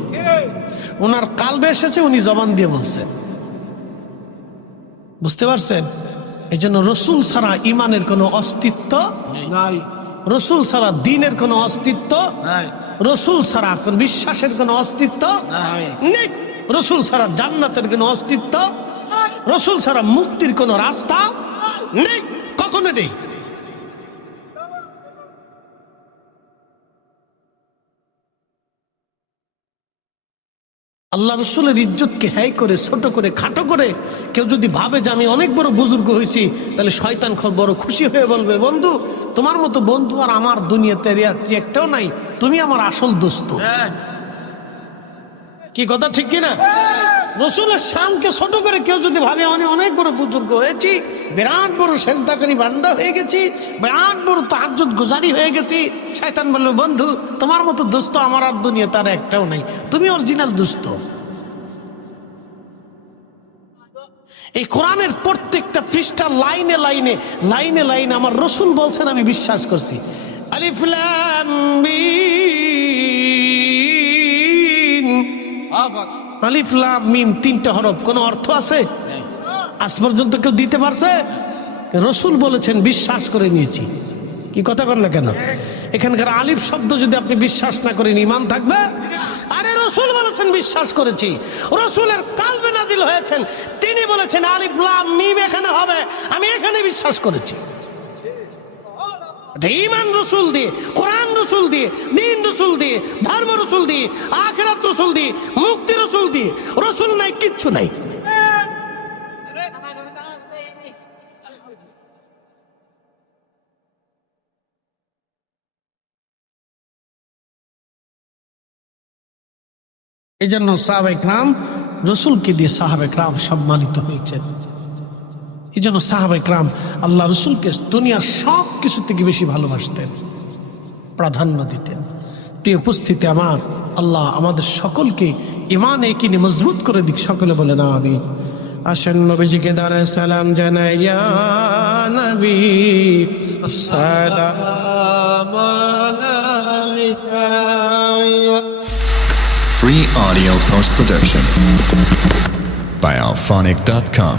ওনার কালবে এসেছে, উনি জবান দিয়ে বলছেন। বুঝতে পারছেন? এই জন্য রাসূল ছাড়া ইমানের কোনো অস্তিত্ব নাই, রাসূল ছাড়া দ্বীনের কোনো অস্তিত্ব নাই, রাসূল ছাড়া কোন বিশ্বাসের কোনো অস্তিত্ব নাই। নেই। রাসূল ছাড়া জান্নাতের কোনো অস্তিত্ব, রাসূল ছাড়া মুক্তির কোনো রাস্তা নেই, কখনো নেই। আল্লাহ রসুলের ইজ্জতকে হ্যায় করে, ছোট করে, খাটো করে কেউ যদি ভাবে যে আমি অনেক বড় বুজুর্গ হয়েছি, তাহলে শয়তান বড় খুশি হয়ে বলবে, বন্ধু তোমার মতো বন্ধু আর আমার দুনিয়াতে আর কি একটাও নাই, তুমি আমার আসল দোস্ত। কি কথা ঠিক কিনা? রসুলের শানকে ছোট করে কেউ যদি ভাবে আমি অনেক বড় বুজুর্গ হয়েছি, বিরাট বড় সেজদাকারী বান্দা হয়ে গেছি, বিরাট বড় তাহাজ্জুদ গুজারি হয়ে গেছি, শয়তান বলবে, বন্ধু তোমার মতো দোস্ত আমার আর দুনিয়া তার একটাও নাই, তুমি অরিজিনাল দোস্ত। এই কোরআনের প্রত্যেকটা পৃষ্ঠা লাইনে লাইনে লাইনে লাইনে আমার রসুল বলছেন, আমি বিশ্বাস করছি। আলিফ লাম মিম, আলিফ লাম মিম তিনটা হরফ, কোনো অর্থ আছে? আজ পর্যন্ত কেউ দিতে পারছে? রসুল বলেছেন, বিশ্বাস করে নিয়েছি। কি কথা কর না কেন? এখানকার আলিফ শব্দ যদি আপনি বিশ্বাস না করেন, ঈমান থাকবে? আরে রসুল বলেছেন বিশ্বাস করেছি, রসুলের কালবে নাজিল হয়েছেন, তিনি বলেছেন আলিফ লাম মিম এখানে হবে, আমি এখানে বিশ্বাস করেছি। ঈমান রসুল দিয়ে, কোরআন রসুল দিয়ে, দ্বীন রসুল দিয়ে, ধর্ম রসুল দিয়ে, আখিরাত রসুল দিয়ে, মুক্তি রসুল দিয়ে। রসুল নাই, কিচ্ছু নাই। এই জন্য সাহাবায়ে কেরাম, রসুলকে দিয়ে সাহাবায়ে কেরাম সম্মানিত হয়েছেন। এই জন্য সাহাবায়ে কেরাম আল্লাহ রসুলকে দুনিয়ার সব কিছু থেকে বেশি ভালোবাসতেন, প্রাধান্য দিতেন। প্রিয় উপস্থিতি আমার, আল্লাহ আমাদের সকলকে ঈমান একিনে মজবুত করে দিক। সকলে বলে না আমিন। আসেন নবীজিকে দাঁড়ায় সালাম জানাই, ইয়া নবী আসসালাম আলাইকা। Free audio post production by alphonic.com.